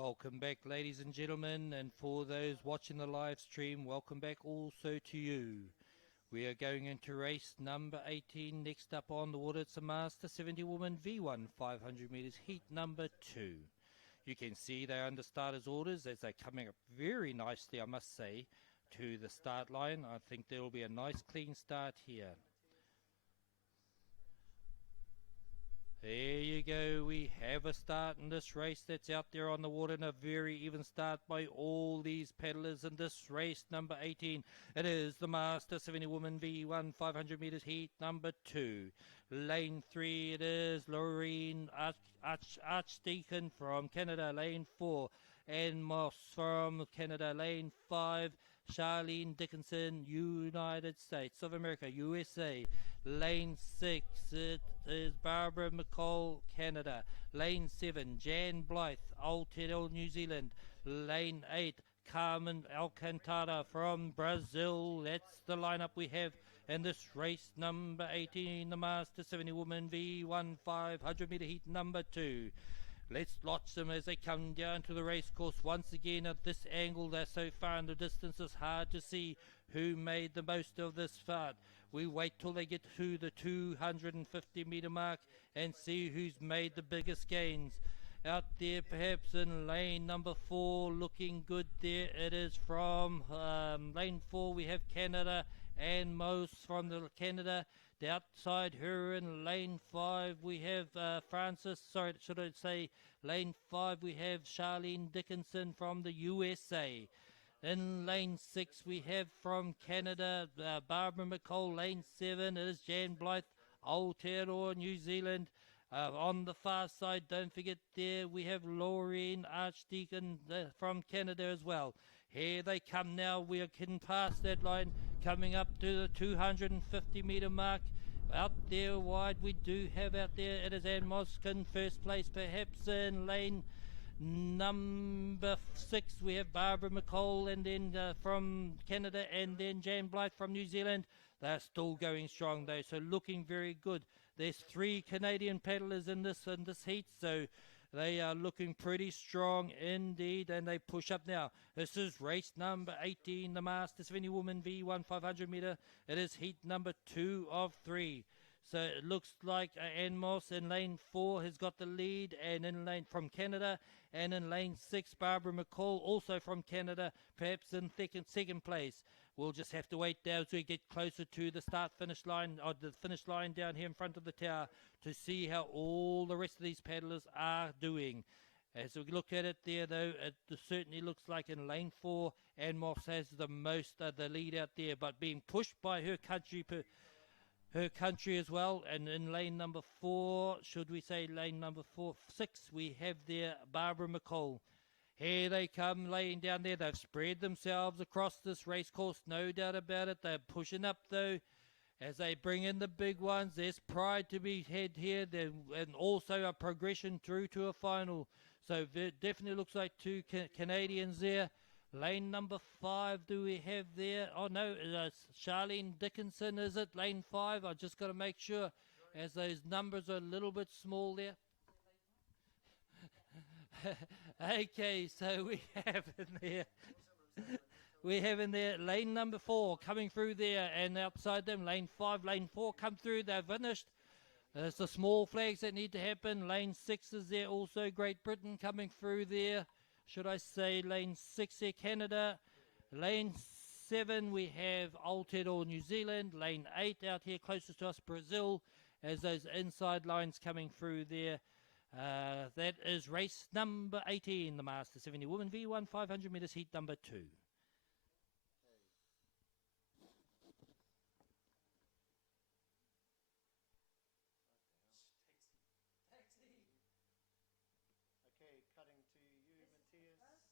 Welcome back, ladies and gentlemen, and for those watching the live stream, welcome back also to you. We are going into race number 18. Next up on the water, it's a Master 70 Woman V1 500 meters heat number 2. You can see they're under starters orders as they're coming up very nicely, I must say, to the start line. I think there will be a nice clean start here. There you go, we have a start in this race that's out there on the water, and a very even start by all these paddlers in this race number 18. It is the Master 70 Woman V1 500 meters heat number 2. Lane 3, it is Lorraine Archdeacon from Canada. Lane 4, Ann Moss from Canada. Lane 5, Charlene Dickinson, United States of America, USA. Lane 6, it is Barbara McCall, Canada. Lane 7, Jan Blythe, Aotearoa, New Zealand. Lane 8, Carmen Alcantara from Brazil. That's the lineup we have in this race number 18, the Master 70 Woman V1 500 meter heat number 2. Let's watch them as they come down to the race course. Once again, at this angle, they're so far in the distance, it's hard to see who made the most of this start. We wait till they get to the 250 meter mark and see who's made the biggest gains. Out there, perhaps in lane number 4, looking good there. It is from lane 4, we have Canada and Mose from the Canada. The outside her in lane 5, we have Francis, sorry, should I say lane 5, we have Charlene Dickinson from the USA. In lane 6, we have from Canada, Barbara McCall. Lane 7 is Jan Blythe, Aotearoa, New Zealand. On the far side, don't forget there, we have Laureen Archdeacon from Canada as well. Here they come now. We are getting past that line, coming up to the 250 meter mark. Out there wide, we do have out there, it is Ann Moskin, first place, perhaps in lane number 6, we have Barbara McCall, and then from Canada, and then Jan Blythe from New Zealand. They're still going strong though, so looking very good. There's 3 Canadian paddlers in this heat, so they are looking pretty strong indeed, and they push up now. This is race number 18, the Master 70 Woman V1 500 meter. It is heat number 2 of 3. So it looks like Ann Moss in lane 4 has got the lead, and in lane from Canada, and in lane 6, Barbara McCall, also from Canada, perhaps in second place. We'll just have to wait now as we get closer to the start-finish line, or the finish line down here in front of the tower, to see how all the rest of these paddlers are doing. As we look at it there, though, it certainly looks like in lane 4, Ann Moss has the most of the lead out there, but being pushed by her country as well. And in lane number 4, should we say lane number 6, we have there Barbara McCall. Here they come laying down there. They've spread themselves across this race course, no doubt about it. They're pushing up though as they bring in the big ones. There's pride to be had here, and also a progression through to a final. So it definitely looks like 2 Canadians there. Lane number 5, do we have there? Oh no, Charlene Dickinson, is it? Lane 5, I just got to make sure, as those numbers are a little bit small there. Okay, so we have in there, lane number 4 coming through there, and outside them, lane 5, lane 4 come through, they're finished. There's the small flags that need to happen. Lane 6 is there also, Great Britain coming through there. Should I say lane 6 here, Canada. Lane 7, we have Aotearoa, New Zealand. Lane 8 out here closest to us, Brazil, as those inside lines coming through there. That is race number 18, the Master 70 Woman V1 500 meters heat number 2. Okay, cutting to you, Matthias.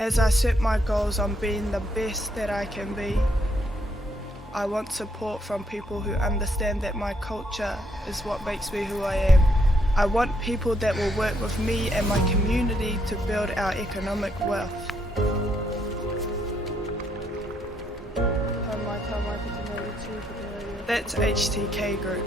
As I set my goals on being the best that I can be, I want support from people who understand that my culture is what makes me who I am. I want people that will work with me and my community to build our economic wealth. That's HTK Group.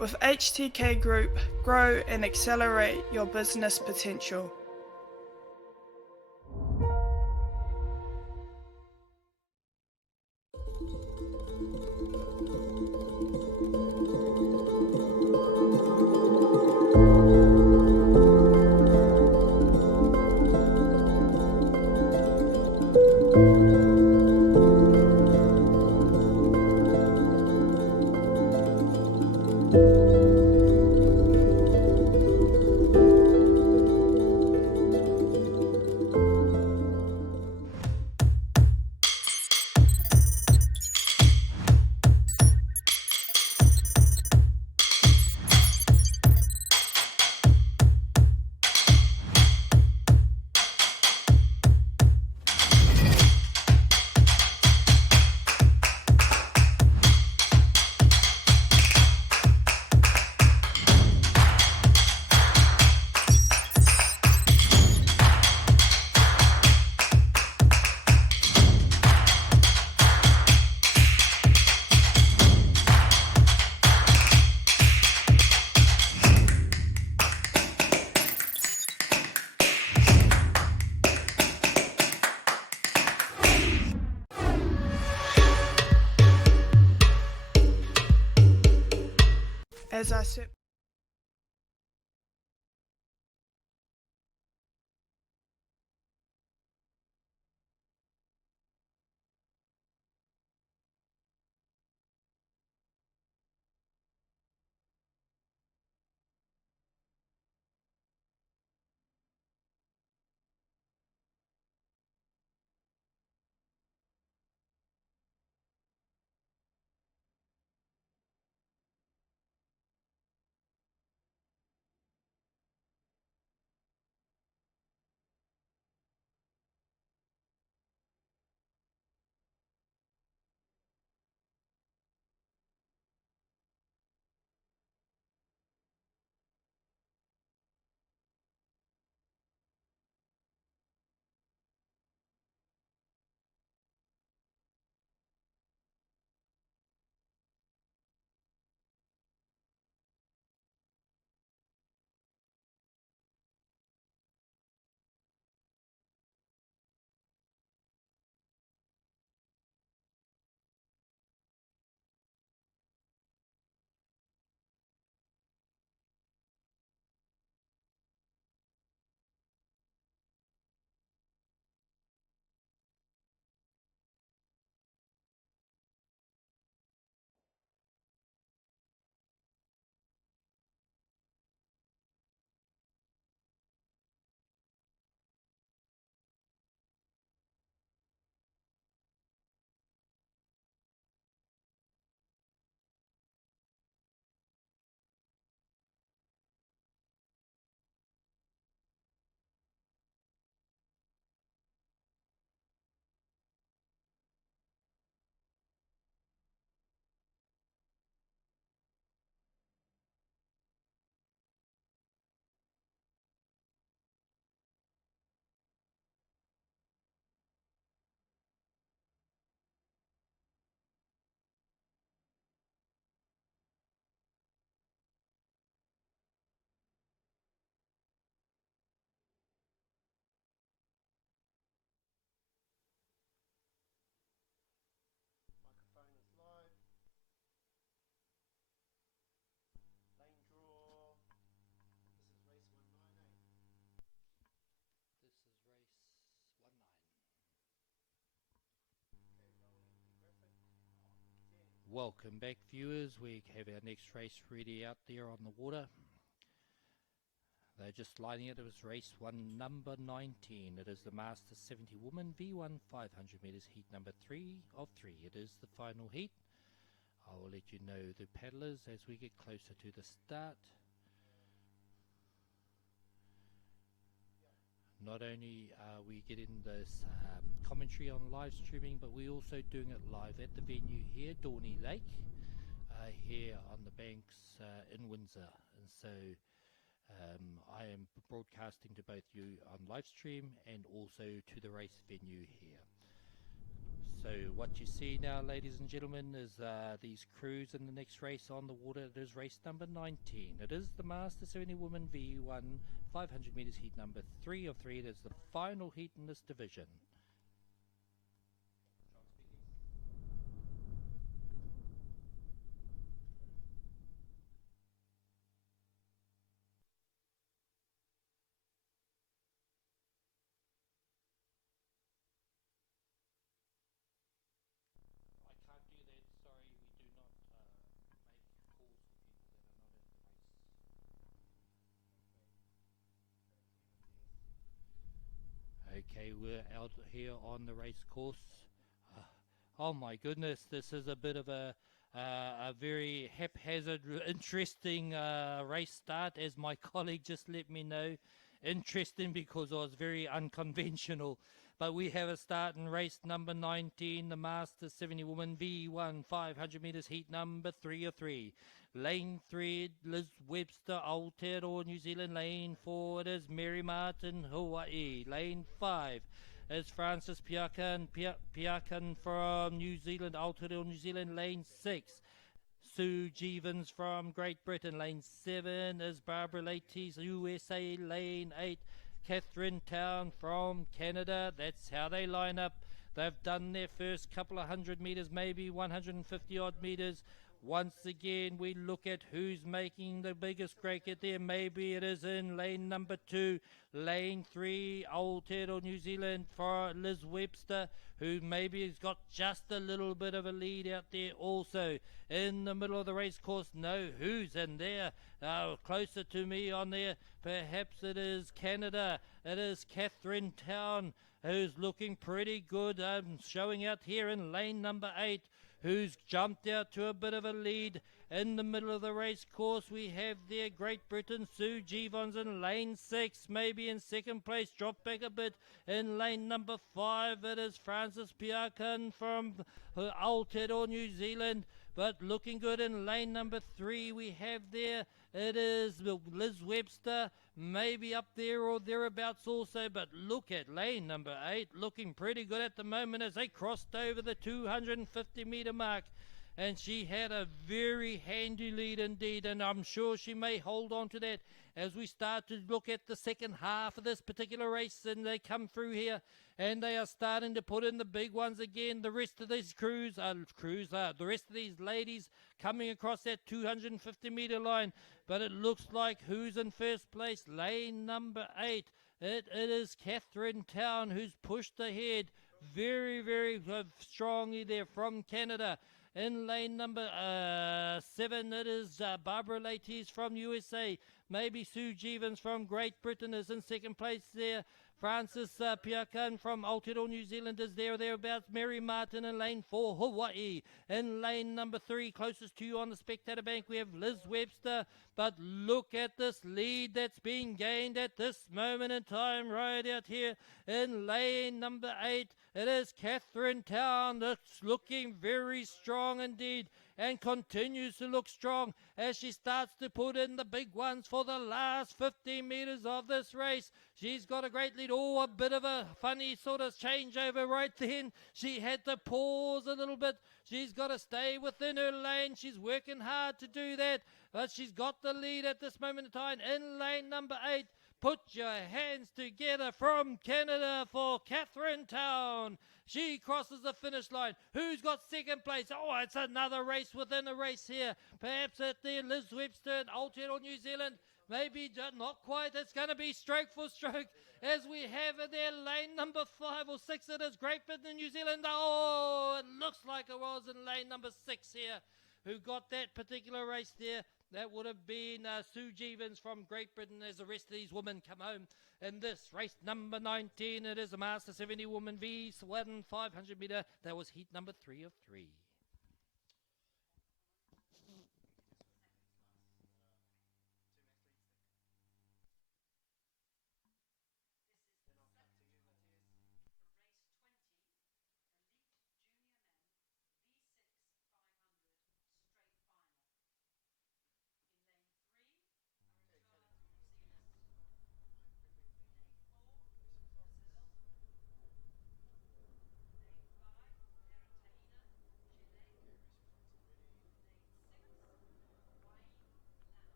With HTK Group, grow and accelerate your business potential. As I sit Welcome back, viewers. We have our next race ready out there on the water. They're just lining it. It was race 1, number 19. It is the Master 70 Woman V1 500 metres, heat number 3 of 3. It is the final heat. I will let you know the paddlers as we get closer to the start. Not only are we getting this commentary on live streaming, but we're also doing it live at the venue here, Dorney Lake, here on the banks in Windsor. And so I am broadcasting to both you on live stream and also to the race venue here. So what you see now, ladies and gentlemen, is these crews in the next race on the water. It is race number 19. It is the Master 70 Woman V1 500 metres, heat number 3 of 3. It is the final heat in this division. Okay, we're out here on the race course. Oh my goodness, this is a bit of a very haphazard, interesting race start, as my colleague just let me know. Interesting because I was very unconventional. But we have a start in race number 19, the Master 70 Woman V1 500 metres, heat number 3 of 3. Lane 3, Liz Webster, Aotearoa, New Zealand. Lane 4, it is Mary Martin, Hawaii. Lane 5 is Francis Piakan from New Zealand, Aotearoa, New Zealand. Lane 6, Sue Jevons from Great Britain. Lane 7 is Barbara Laties, USA. Lane 8, Catherine Town from Canada. That's how they line up. They've done their first couple of 100 metres, maybe 150 odd metres. Once again, we look at who's making the biggest break at there. Maybe it is in lane number 2, lane 3, Aotearoa, New Zealand, for Liz Webster, who maybe has got just a little bit of a lead out there also. In the middle of the race course, no, who's in there? Closer to me on there, perhaps it is Canada. It is Catherine Town, who's looking pretty good, showing out here in lane number 8. Who's jumped out to a bit of a lead. In the middle of the race course, we have there Great Britain, Sue Jevons in lane 6, maybe in second place, dropped back a bit. In lane number 5, it is Francis Piakan from Aotearoa, New Zealand, but looking good. In lane number 3, we have there, it is Liz Webster, maybe up there or thereabouts also, but look at lane number 8, looking pretty good at the moment as they crossed over the 250 metre mark. And she had a very handy lead indeed, and I'm sure she may hold on to that as we start to look at the second half of this particular race. And they come through here, and they are starting to put in the big ones again. The rest of these the rest of these ladies coming across that 250 metre line. But it looks like who's in first place? Lane number 8. It is Catherine Town who's pushed ahead very, very strongly there from Canada. In lane number 7, it is Barbara Laties from USA. Maybe Sue Jevons from Great Britain is in second place there. Francis Piakan from Aotearoa, New Zealand is there or thereabouts. Mary Martin in lane 4, Hawaii. In lane number 3, closest to you on the spectator bank, we have Liz Webster. But look at this lead that's being gained at this moment in time right out here in lane number 8. It is Catherine Town that's looking very strong indeed and continues to look strong as she starts to put in the big ones for the last 15 metres of this race. She's got a great lead. Oh, a bit of a funny sort of changeover right then. She had to pause a little bit. She's got to stay within her lane. She's working hard to do that, but she's got the lead at this moment in time in lane number 8. Put your hands together from Canada for Catherine Town. She crosses the finish line. Who's got second place? Oh, it's another race within a race here. Perhaps at there, Liz Webster and Aotearoa, New Zealand. Maybe not quite. It's going to be stroke for stroke as we have in there lane number 5 or 6. It is Great Britain and New Zealand. Oh, it looks like it was in lane number 6 here who got that particular race there. That would have been Sue Jeevens from Great Britain as the rest of these women come home in this race number 19. It is a Master 70 Woman V1 500 metre. That was heat number 3 of 3.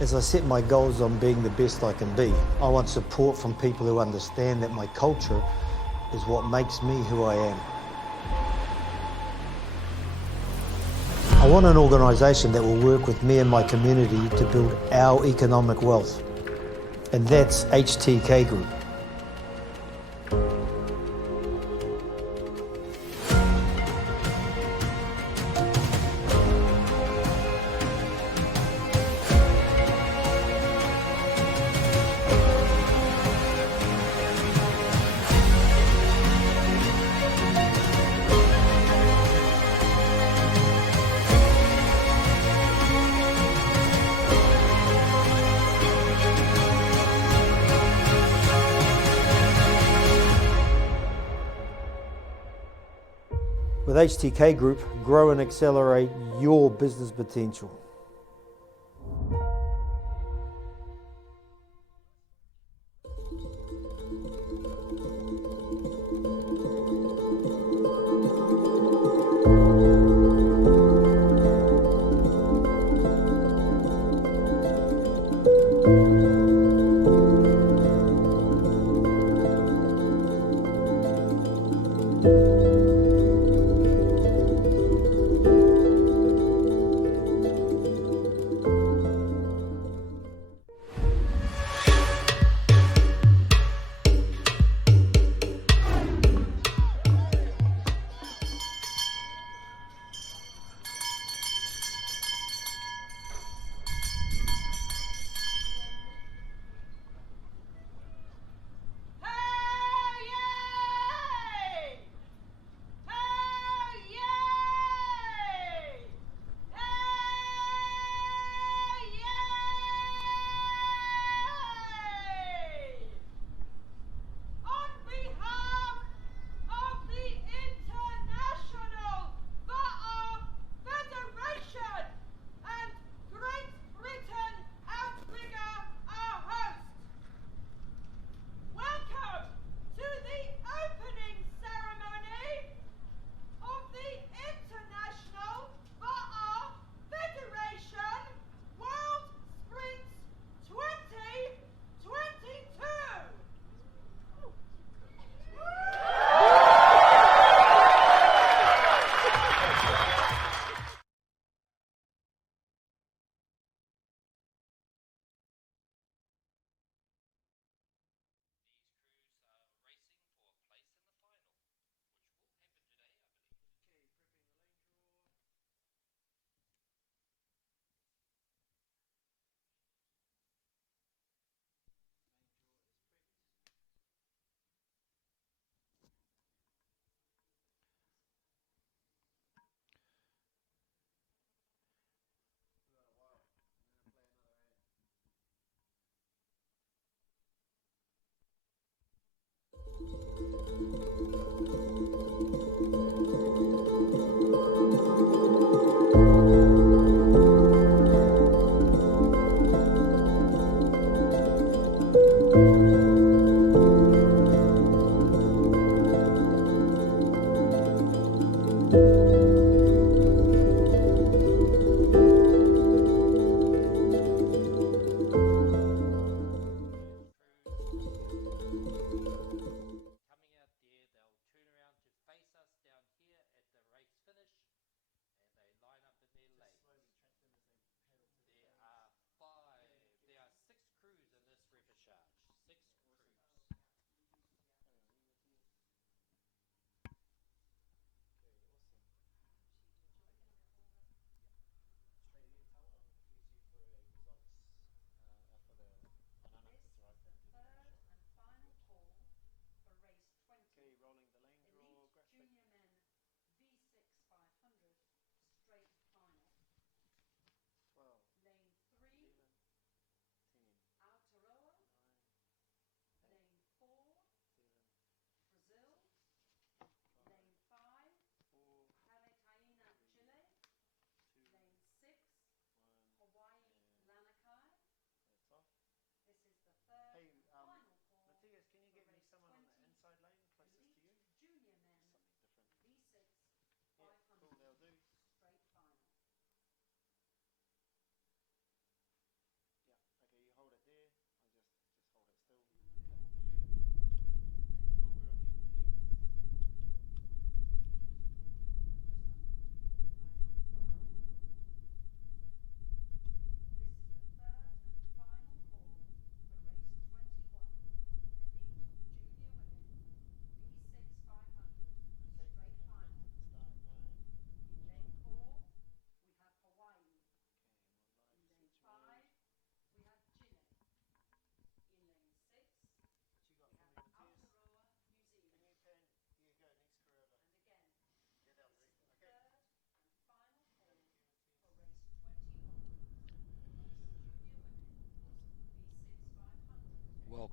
As I set my goals on being the best I can be, I want support from people who understand that my culture is what makes me who I am. I want an organisation that will work with me and my community to build our economic wealth, and that's HTK Group. With HTK Group, grow and accelerate your business potential.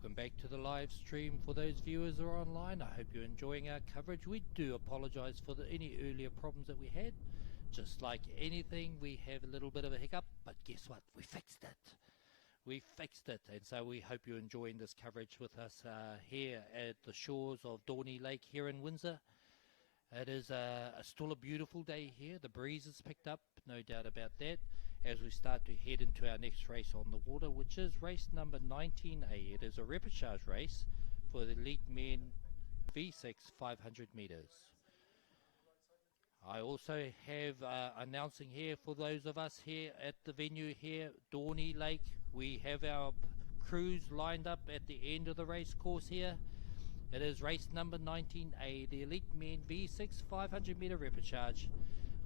Welcome back to the live stream for those viewers who are online. I hope you're enjoying our coverage. We do apologize for any earlier problems that we had. Just like anything, we have a little bit of a hiccup, but guess what? We fixed it. We fixed it, and so we hope you're enjoying this coverage with us here at the shores of Dorney Lake here in Windsor. It is still a beautiful day here. The breeze has picked up, no doubt about that, as we start to head into our next race on the water, which is race number 19A. It is a repechage race for the Elite Men V6 500 metres. I also have announcing here for those of us here at the venue here, Dorney Lake. We have our crews lined up at the end of the race course here. It is race number 19A, the Elite Men V6 500 metre repechage.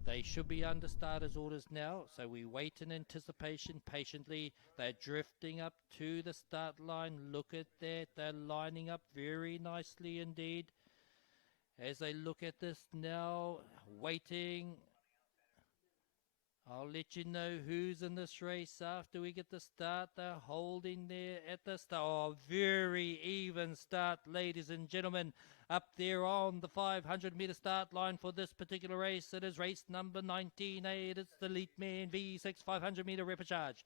They should be under starters orders now, so we wait in anticipation patiently. They're drifting up to the start line. Look at that, they're lining up very nicely indeed. As they look at this now, waiting. I'll let you know who's in this race after we get the start. They're holding there at the start. Oh, very even start, ladies and gentlemen. Up there on the 500 metre start line for this particular race. It is race number 19A. It is the Elite Men V6 500 metre repechage.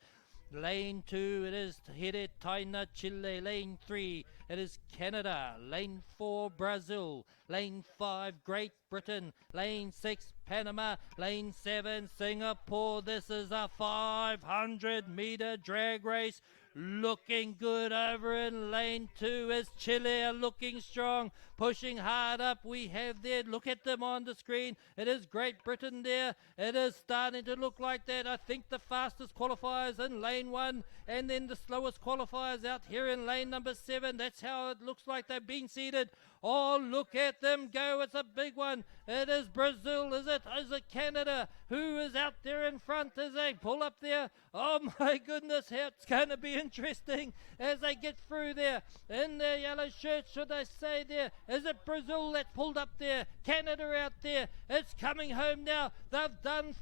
Lane 2, it is headed Taina, Chile. Lane 3, it is Canada. Lane 4, Brazil. Lane 5, Great Britain. Lane 6, Panama. Lane 7, Singapore. This is a 500 metre drag race. Looking good over in lane 2 as Chile are looking strong, pushing hard up. We have there, look at them on the screen. It is Great Britain there. It is starting to look like that. I think the fastest qualifiers in lane 1 and then the slowest qualifiers out here in lane number 7. That's how it looks like they've been seated. Oh, look at them go. It's a big one. It is Brazil, is it? Is it Canada? Who is out there in front as they pull up there? Oh, my goodness, it's going to be interesting as they get through there. In their yellow shirts, should I say there? Is it Brazil that's pulled up there? Canada out there. It's coming home now. They've done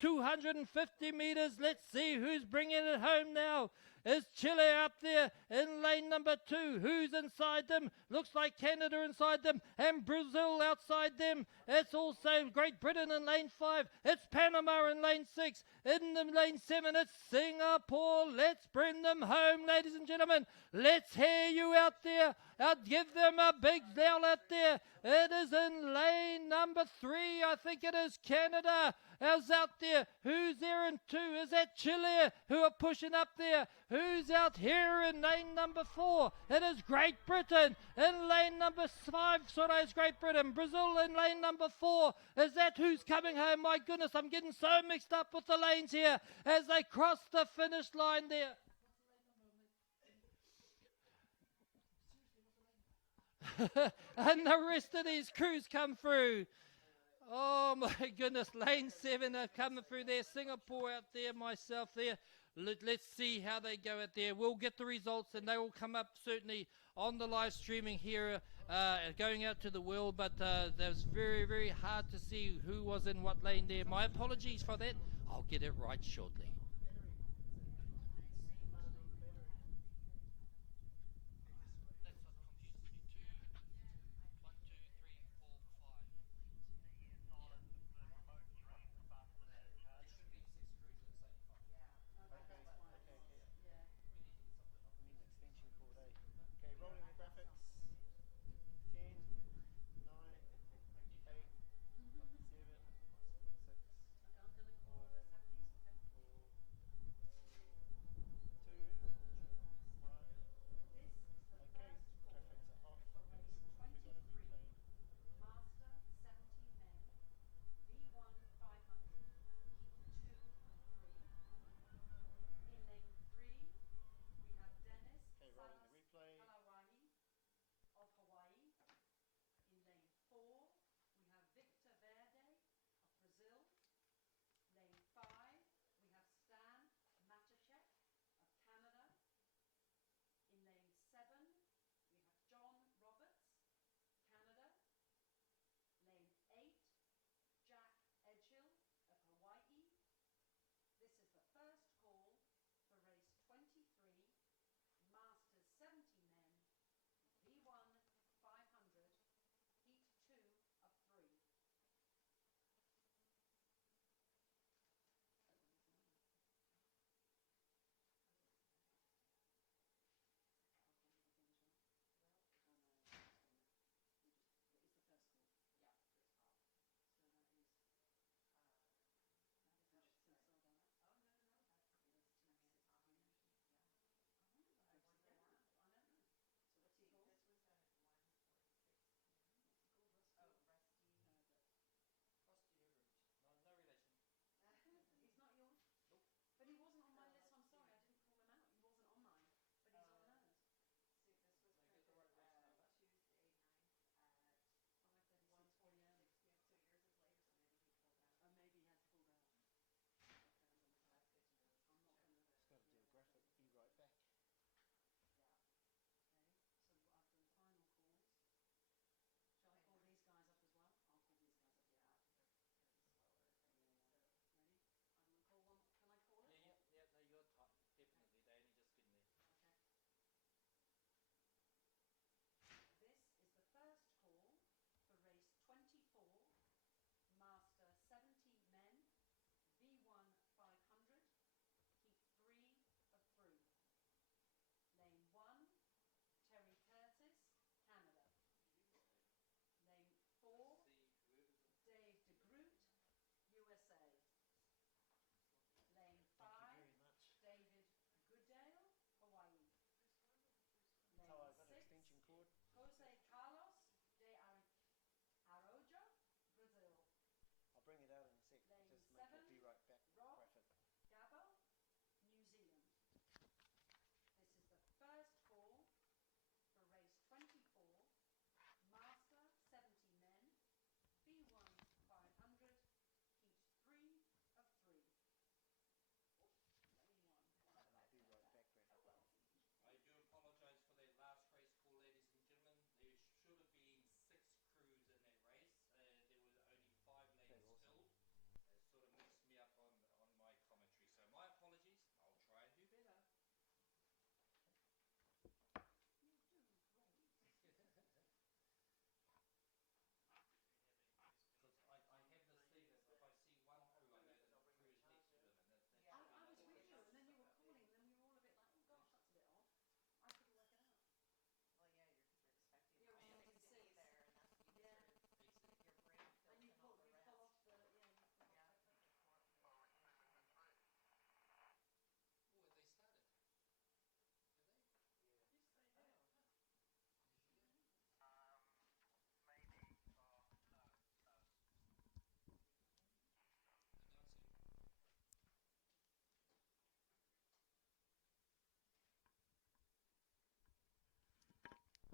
250 metres. Let's see who's bringing it home now. Is Chile up there in lane number 2? Who's inside them? Looks like Canada inside them and Brazil outside them. It's also Great Britain in lane 5. It's Panama in lane 6. In the lane 7, it's Singapore. Let's bring them home, ladies and gentlemen. Let's hear you out there. I'll give them a big yell out there. It is in lane number 3. I think it is Canada. Who's out there? Who's there in 2? Is that Chile who are pushing up there? Who's out here in lane number 4? It is Great Britain. In lane number 5, so is Great Britain. Brazil in lane number 4. Is that who's coming home? My goodness, I'm getting so mixed up with the lanes here as they cross the finish line there. And the rest of these crews come through. Oh my goodness, lane 7 are coming through there. Singapore out there, myself there. Let's see how they go out there. We'll get the results and they will come up certainly on the live streaming here going out to the world. But that was very, very hard to see who was in what lane there. My apologies for that. I'll get it right shortly.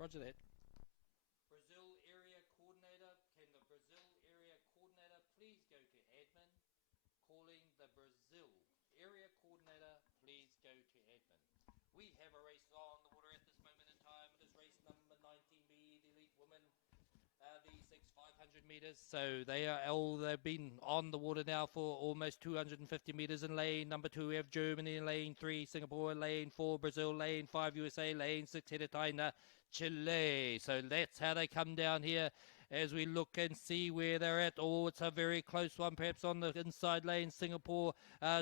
Roger that. Brazil area coordinator, can the Brazil area coordinator please go to admin? Calling the Brazil area coordinator, please go to admin. We have a race on the water at this moment in time. It is race number 19B, the elite women V6 500 meters. So they've been on the water now for almost 250 meters. In lane number 2 we have Germany, in lane 3 Singapore, lane 4 Brazil, lane 5 USA, lane 6 China, Chile. So that's how they come down here as we look and see where they're at. Oh, it's a very close one, perhaps on the inside lane. Singapore,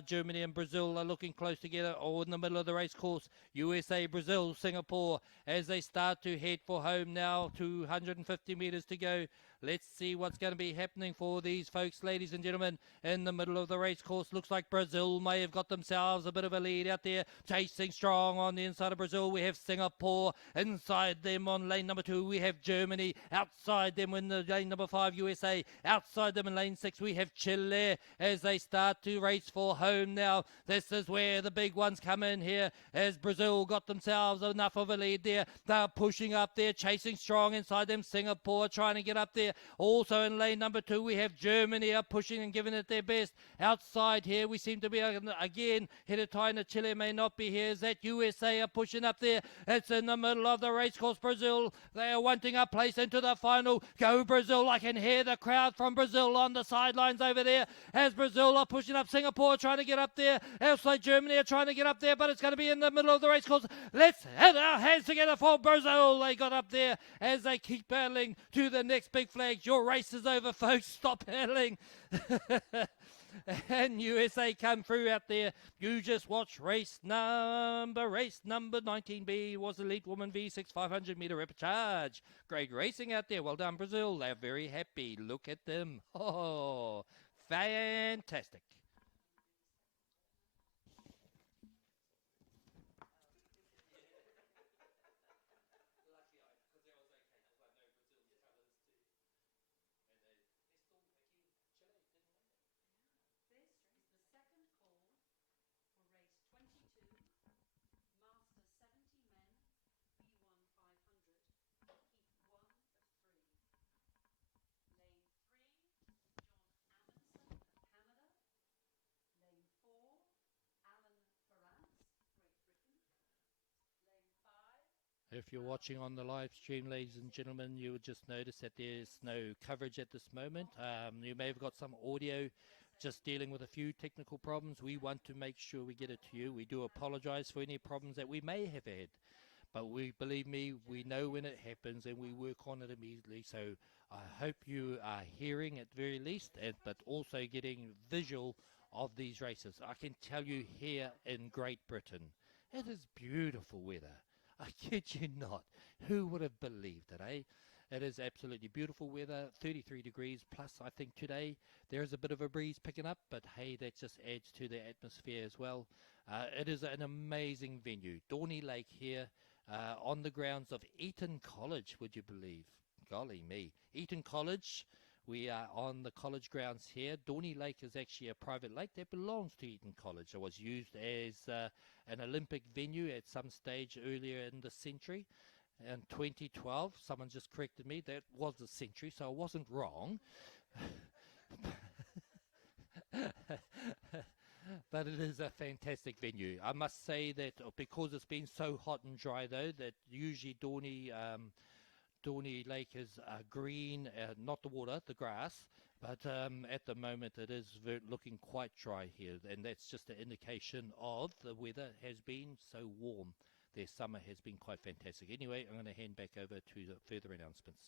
Germany and Brazil are looking close together. Oh, in the middle of the race course, USA, Brazil, Singapore, as they start to head for home now. 250 meters to go. Let's see what's going to be happening for these folks, ladies and gentlemen, in the middle of the race course. Looks like Brazil may have got themselves a bit of a lead out there. Chasing strong on the inside of Brazil. We have Singapore. Inside them on lane number 2, we have Germany. Outside them in the lane number 5, USA. Outside them in lane 6, we have Chile as they start to race for home now. This is where the big ones come in here as Brazil got themselves enough of a lead there. They're pushing up there, chasing strong inside them. Singapore trying to get up there. Also in lane number 2, we have Germany are pushing and giving it their best. Outside here, we seem to be again, China, Chile may not be here. Is that USA are pushing up there? It's in the middle of the race course. Brazil, they are wanting a place into the final. Go Brazil. I can hear the crowd from Brazil on the sidelines over there as Brazil are pushing up. Singapore trying to get up there. Outside Germany are trying to get up there, but it's going to be in the middle of the race course. Let's have our hands together for Brazil. They got up there as they keep battling to the next big flags. Your race is over, folks. Stop battling. And USA come through out there. You just watch race number 19B was Elite Woman V6 500 meter rapid charge. Great racing out there. Well done, Brazil. They're very happy. Look at them. Oh, fantastic. If you're watching on the live stream, ladies and gentlemen, you would just notice that there's no coverage at this moment. You may have got some audio just dealing with a few technical problems. We want to make sure we get it to you. We do apologize for any problems that we may have had. But believe me, we know when it happens and we work on it immediately. So I hope you are hearing at very least, but also getting visual of these races. I can tell you here in Great Britain, it is beautiful weather. I kid you not. Who would have believed it, eh? It is absolutely beautiful weather, 33 degrees plus I think today. There is a bit of a breeze picking up, but hey, that just adds to the atmosphere as well. It is an amazing venue. Dorney Lake here on the grounds of Eton College, would you believe? Golly me. Eton College. We are on the college grounds here. Dorney Lake is actually a private lake that belongs to Eton College. It was used as an Olympic venue at some stage earlier in the century. In 2012, someone just corrected me, that was the century, so I wasn't wrong. But it is a fantastic venue. I must say that because it's been so hot and dry, though, that usually Dorney Lake is green, not the water, the grass, but at the moment it is looking quite dry here, and that's just an indication of the weather has been so warm. Their summer has been quite fantastic. Anyway, I'm going to hand back over to the further announcements.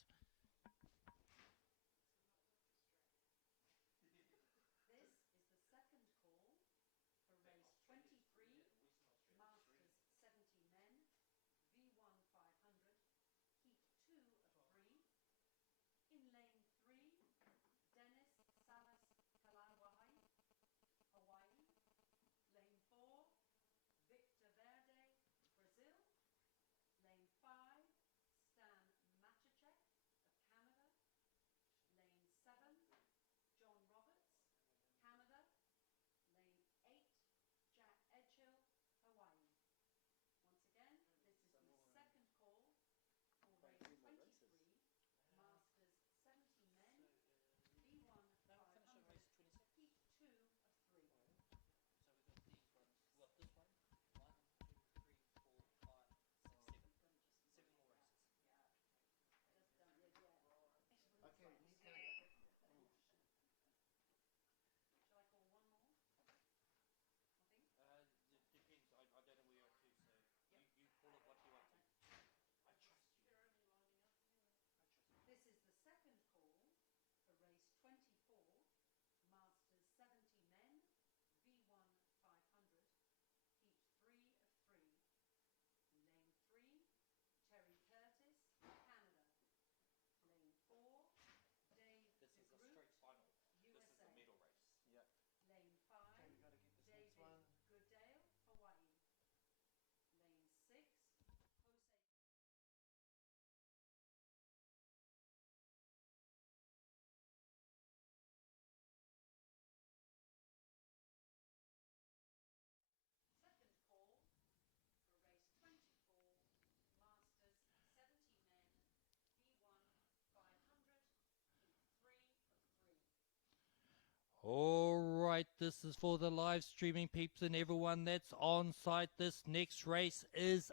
this is for the live streaming peeps and everyone that's on site. This next race is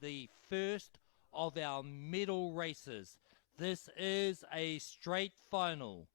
the first of our medal races. This is a straight final.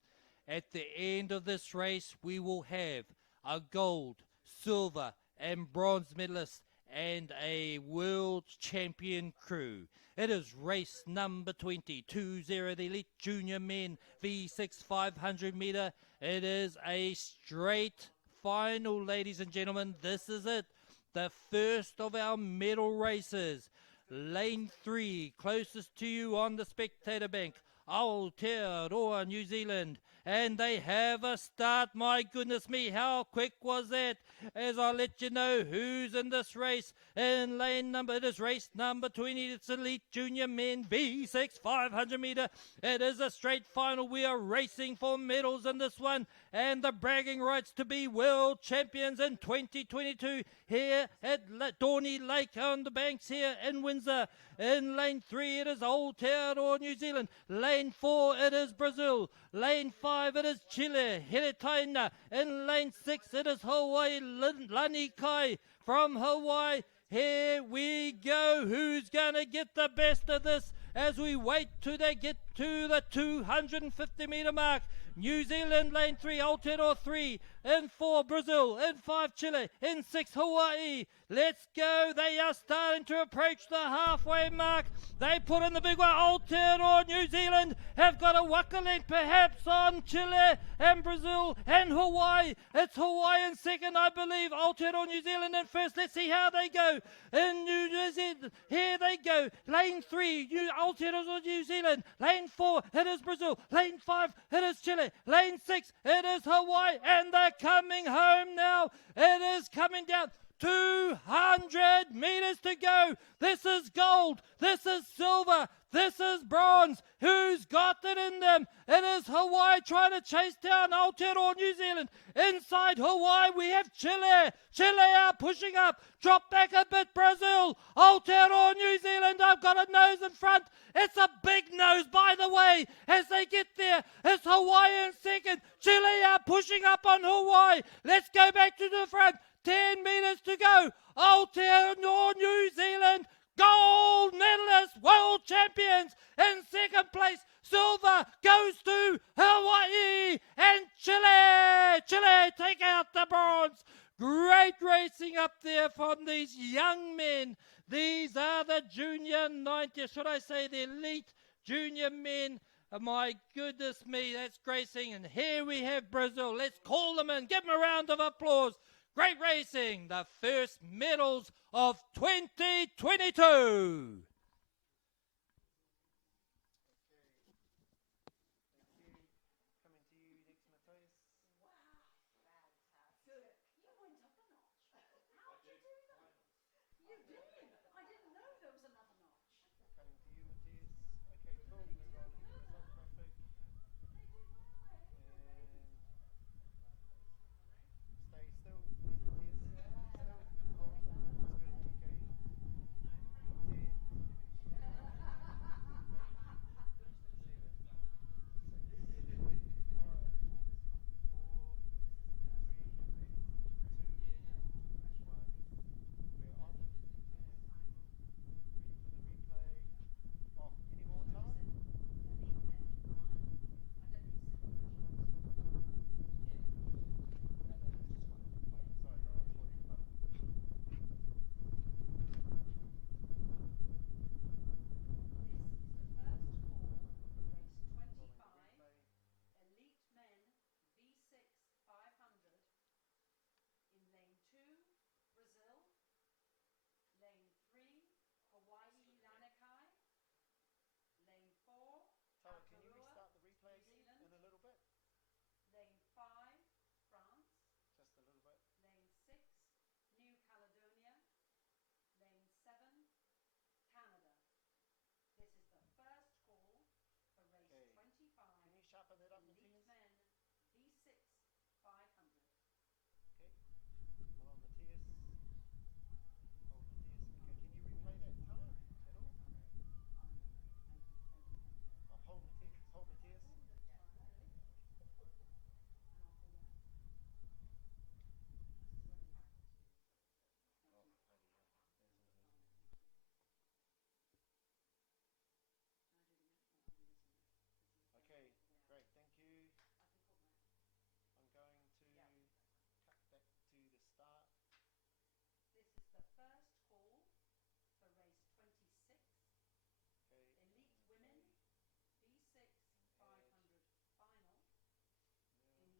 At the end of this race, we will have a gold, silver, and bronze medalist and a world champion crew. It is race number 20, 2-0, the Elite Junior Men V6 500 meter. It is a straight final, ladies and gentlemen. This is it, the first of our medal races. Lane 3, closest to you on the spectator bank, Aotearoa, New Zealand. And they have a start. My goodness me, how quick was that? As I'll let you know who's in this race. In lane number, it is race number 20. It's Elite Junior Men V6 500 meter. It is a straight final. We are racing for medals in this one and the bragging rights to be world champions in 2022 here at Dorney Lake on the banks here in Windsor. In lane 3, it is Aotearoa, New Zealand. Lane 4, it is Brazil. Lane 5, it is Chile, Heretaina. In lane 6, it is Hawaii, Lanikai from Hawaii. Here we go. Who's going to get the best of this as we wait till they get to the 250 meter mark? New Zealand, lane 3, Aotearoa 3, in 4, Brazil, in 5, Chile, in 6, Hawaii. Let's go. They are starting to approach the halfway mark. They put in the big one. Aotearoa, New Zealand have got a waka length perhaps on Chile and Brazil and Hawaii. It's Hawaii in second, I believe. Aotearoa, New Zealand in first. Let's see how they go. In New Zealand, here they go. Lane 3, Aotearoa, New Zealand. Lane 4, it is Brazil. Lane 5, it is Chile. Lane 6, it is Hawaii. And they're coming home now. It is coming down. 200 meters to go. This is gold. This is silver. This is bronze. Who's got it in them? It is Hawaii trying to chase down Aotearoa, New Zealand. Inside Hawaii, we have Chile. Chile are pushing up. Drop back a bit, Brazil. Aotearoa, New Zealand, I've got a nose in front. It's a big nose, by the way, as they get there. It's Hawaii in second. Chile are pushing up on Hawaii. Let's go back to the front. 10 meters to go. Aotearoa, New Zealand, gold medalist, world champions. In second place, silver goes to Hawaii and Chile. Chile take out the bronze. Great racing up there from these young men. These are the junior 90, should I say the elite junior men. Oh, my goodness me, that's racing. And here we have Brazil. Let's call them in. Give them a round of applause. Great racing, the first medals of 2022.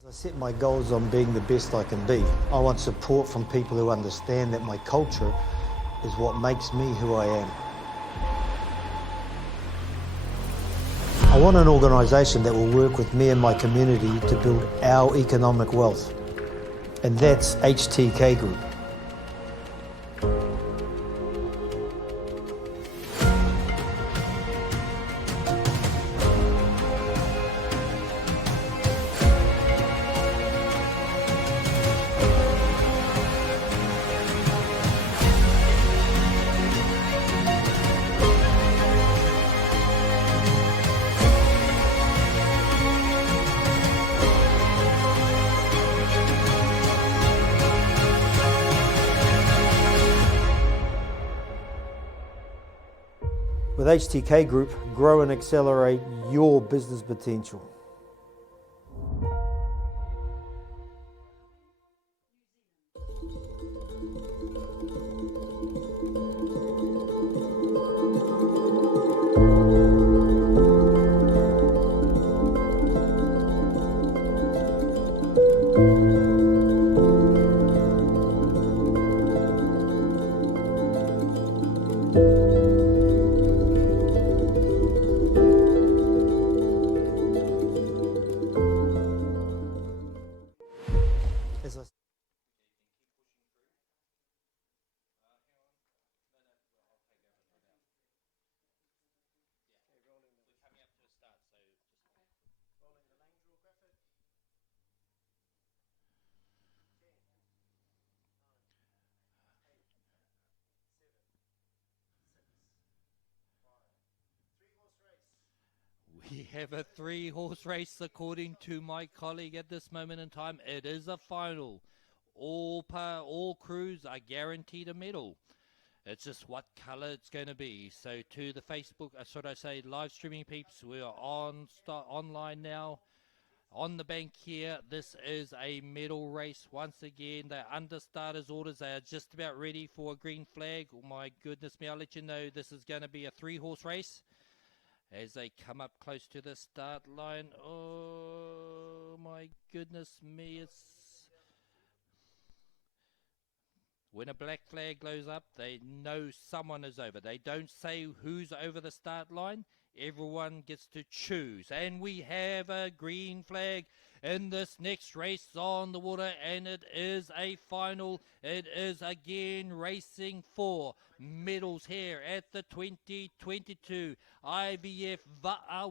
I set my goals on being the best I can be. I want support from people who understand that my culture is what makes me who I am. I want an organisation that will work with me and my community to build our economic wealth, and that's HTK Group. With HTK Group, grow and accelerate your business potential. As I Rolling the lane draw graphic. 10, 9, 8, 7, 6, 5. 3-horse race. We have a 3-horse race according to my colleague at this moment in time. It is a final. All crews are guaranteed a medal. It's just what colour it's going to be. So to the Facebook, should I say, live streaming peeps, we are online now. On the bank here, this is a medal race. Once again, they're under starters orders. They are just about ready for a green flag. Oh my goodness me, I'll let you know this is going to be a 3-horse race as they come up close to the start line. Oh my goodness me, it's... When a black flag goes up, they know someone is over. They don't say who's over the start line. Everyone gets to choose. And we have a green flag in this next race on the water, and it is a final. It is again racing for medals here at the 2022 IVF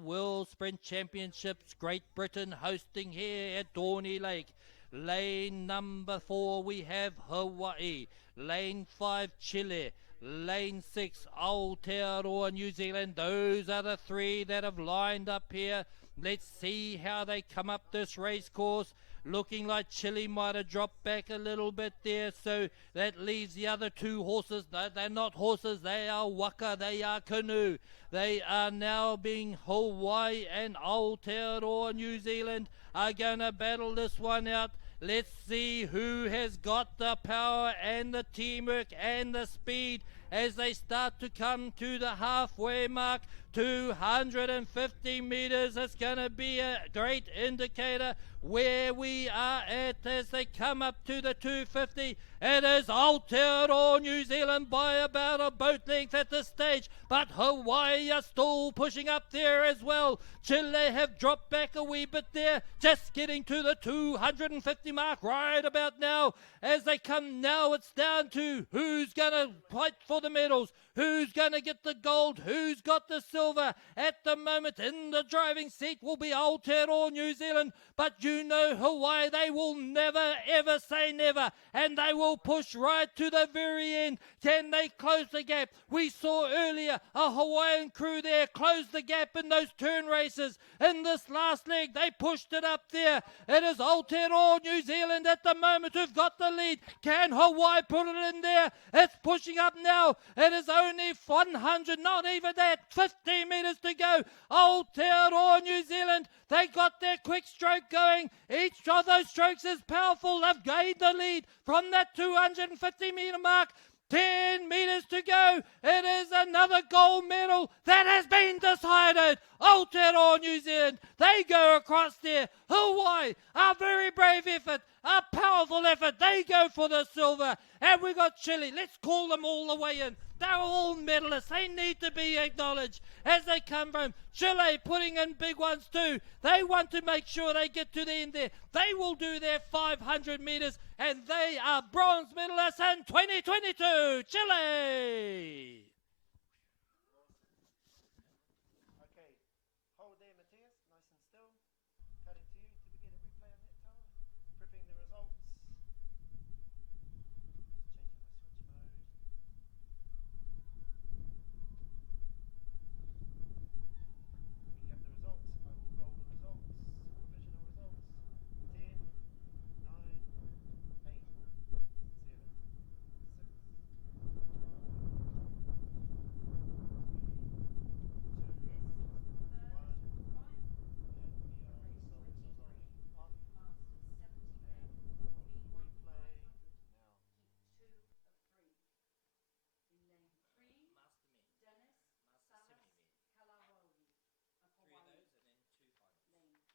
World Sprint Championships, Great Britain, hosting here at Dorney Lake. Lane number 4, we have Hawaii. Lane 5, Chile. Lane 6, Aotearoa, New Zealand. Those are the 3 that have lined up here. Let's see how they come up this race course. Looking like Chile might have dropped back a little bit there, so that leaves the other 2 horses. They're not horses, they are waka, they are canoe. They are now being Hawaii and Aotearoa, New Zealand are going to battle this one out. Let's see who has got the power and the teamwork and the speed as they start to come to the halfway mark. 250 meters. It's going to be a great indicator where we are at as they come up to the 250. It is Aotearoa, New Zealand, by about a boat length at this stage, but Hawaii are still pushing up there as well. Chile have dropped back a wee bit there, just getting to the 250 mark right about now. As they come now, it's down to who's going to fight for the medals, who's going to get the gold, who's got the silver. At the moment in the driving seat will be Aotearoa, New Zealand, but you know Hawaii, they will never ever say never, and they will push right to the very end. Can they close the gap? We saw earlier a Hawaiian crew there close the gap in those turn races. In this last leg, they pushed it up there. It is Aotearoa, New Zealand at the moment who've got the lead. Can Hawaii put it in there? It's pushing up now. It is only 100, not even that, 50 meters to go. Aotearoa, New Zealand, they got their quick stroke going. Each of those strokes is powerful. They've gained the lead from that 250 meter mark. 10 meters to go. It is another gold medal that has been decided. Aotearoa, New Zealand. They go across there. Hawaii, a very brave effort, a powerful effort. They go for the silver. And we got Chile. Let's call them all the way in. They're all medalists. They need to be acknowledged as they come from Chile, putting in big ones too. They want to make sure they get to the end there. They will do their 500 meters, and they are bronze medalists in 2022. Chile! Okay, hold there, Matthias, nice and still. Cutting to you. Did we get a replay on that tower? Prepping the results. Changing my switch mode. We have the results. I will roll the results. Provisional results.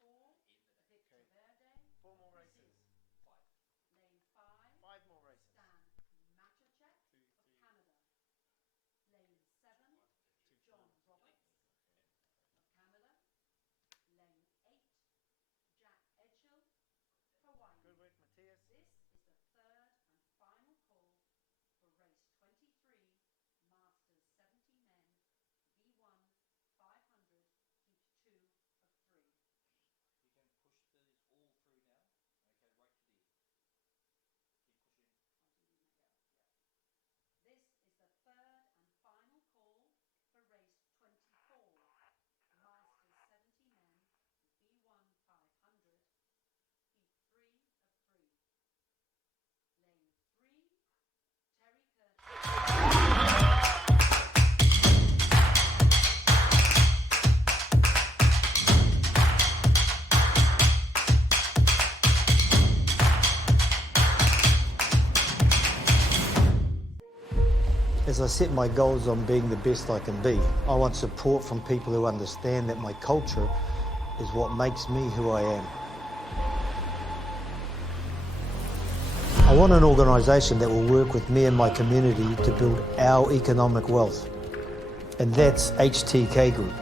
10, 9, 8, 7, 6, 4 more races. 5 more races. 2, 3. Good work, Matthias. You can push these all through now. Okay, right to the end. Keep pushing. As I set my goals on being the best I can be, I want support from people who understand that my culture is what makes me who I am. I want an organisation that will work with me and my community to build our economic wealth, and that's HTK Group.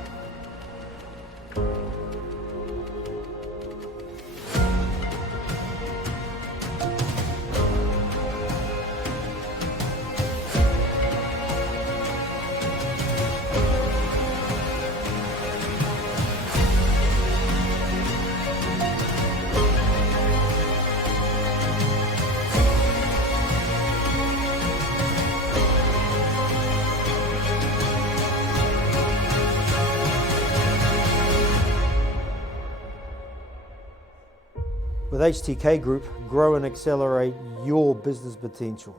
With HTK Group, grow and accelerate your business potential.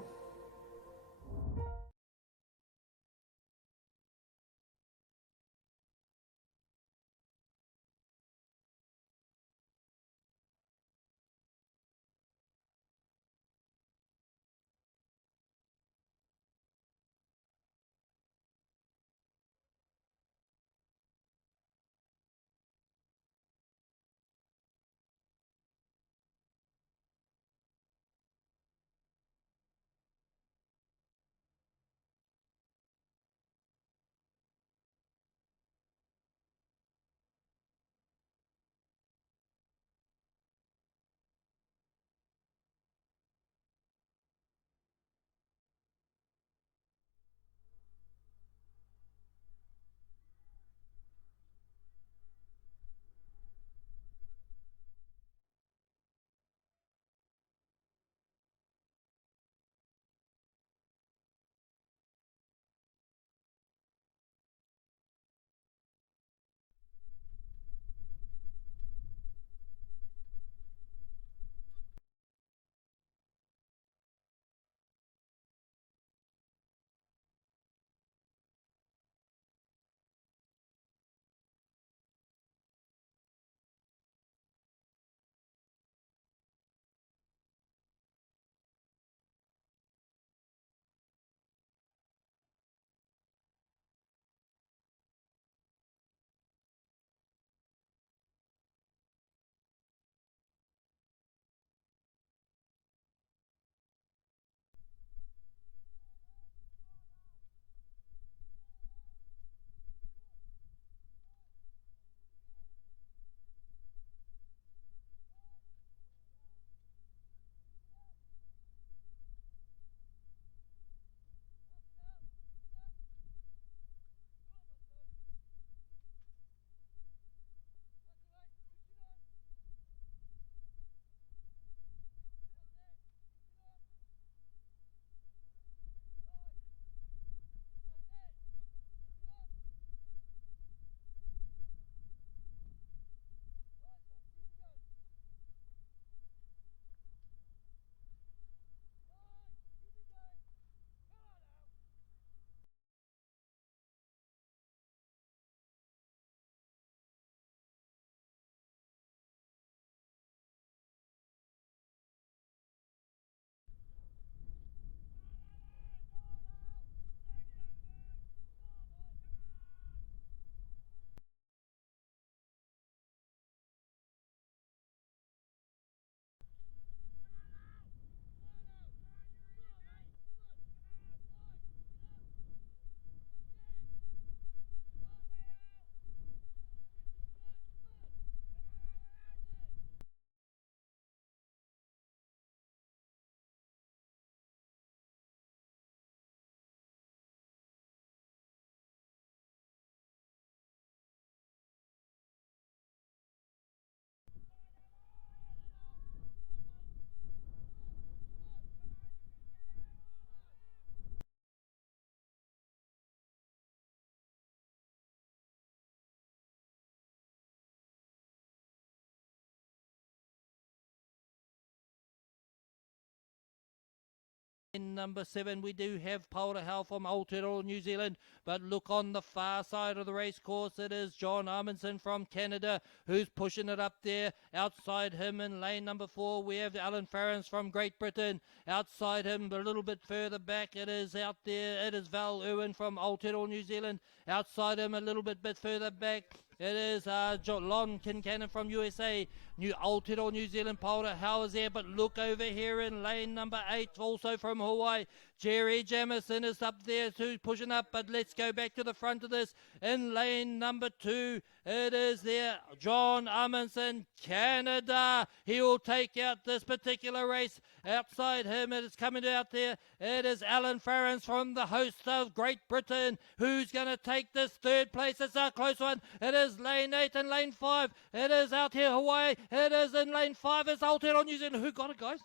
In number 7, we do have Powderhouse from Aotearoa, New Zealand. But look on the far side of the race course, it is John Amundsen from Canada who's pushing it up there. Outside him in lane number 4, we have Alan Farrens from Great Britain. Outside him, a little bit further back, it is out there. It is Val Irwin from Aotearoa, New Zealand. Outside him, a little bit further back, it is Lon Kincannon from USA. Aotearoa, New Zealand, Powderhouse is there. But look over here in lane number 8, also from Hawaii. Jerry Jamison is up there too, pushing up. But let's go back to the front of this. In lane number 2, it is there John Amundsen, Canada. He will take out this particular race. Outside him, it is coming out there. It is Alan Farrens from the host of Great Britain. Who's going to take this third place? It's a close one. It is lane 8 and lane 5. It is out here, Hawaii. It is in lane 5. It's Aotearoa, New Zealand. Who got it, guys?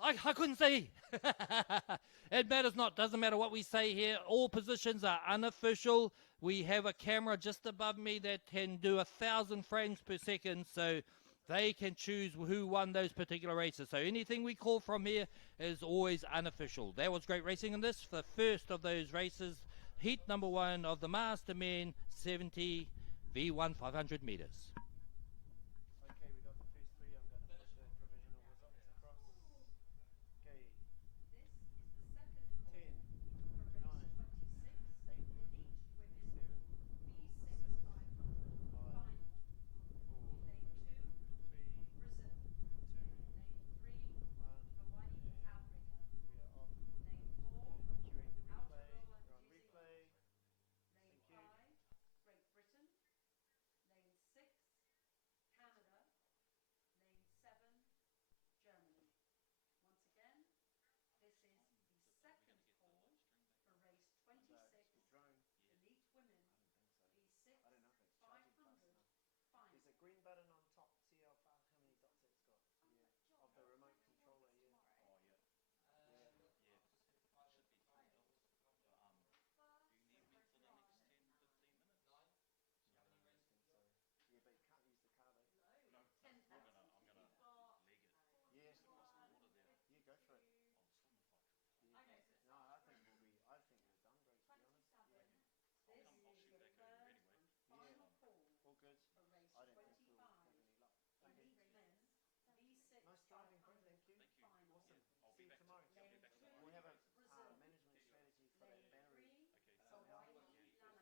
I couldn't see. It matters not. Doesn't matter what we say here. All positions are unofficial. We have a camera just above me that can do 1,000 frames per second, so they can choose who won those particular races. So anything we call from here is always unofficial. That was great racing in this. The first of those races, heat number 1 of the Master Men 70 V1 500 meters. Okay, we got the first 3. I'm going to put the provisional results across. Okay. 10, 9, 8, 7, There's a green button on top. See how far, how many dots it's got? Yeah. Of the remote controller, yeah. Oh, yeah. Yeah. Yeah. Should be 3 dots. Do you need me for the next 10, 15 minutes? No, I don't think so. Yeah, but you can't use the car though. No, I'm gonna leg it. Yeah. Yeah, go for it. Yeah. No, I think we're done, Grace, to be honest. Yeah. I'll shoot back over anyway. Yeah. All good. I don't think we'll have any luck. Okay. Nice driving, bro. Thank you. Awesome. See you tomorrow. We'll have a management strategy for that battery somehow.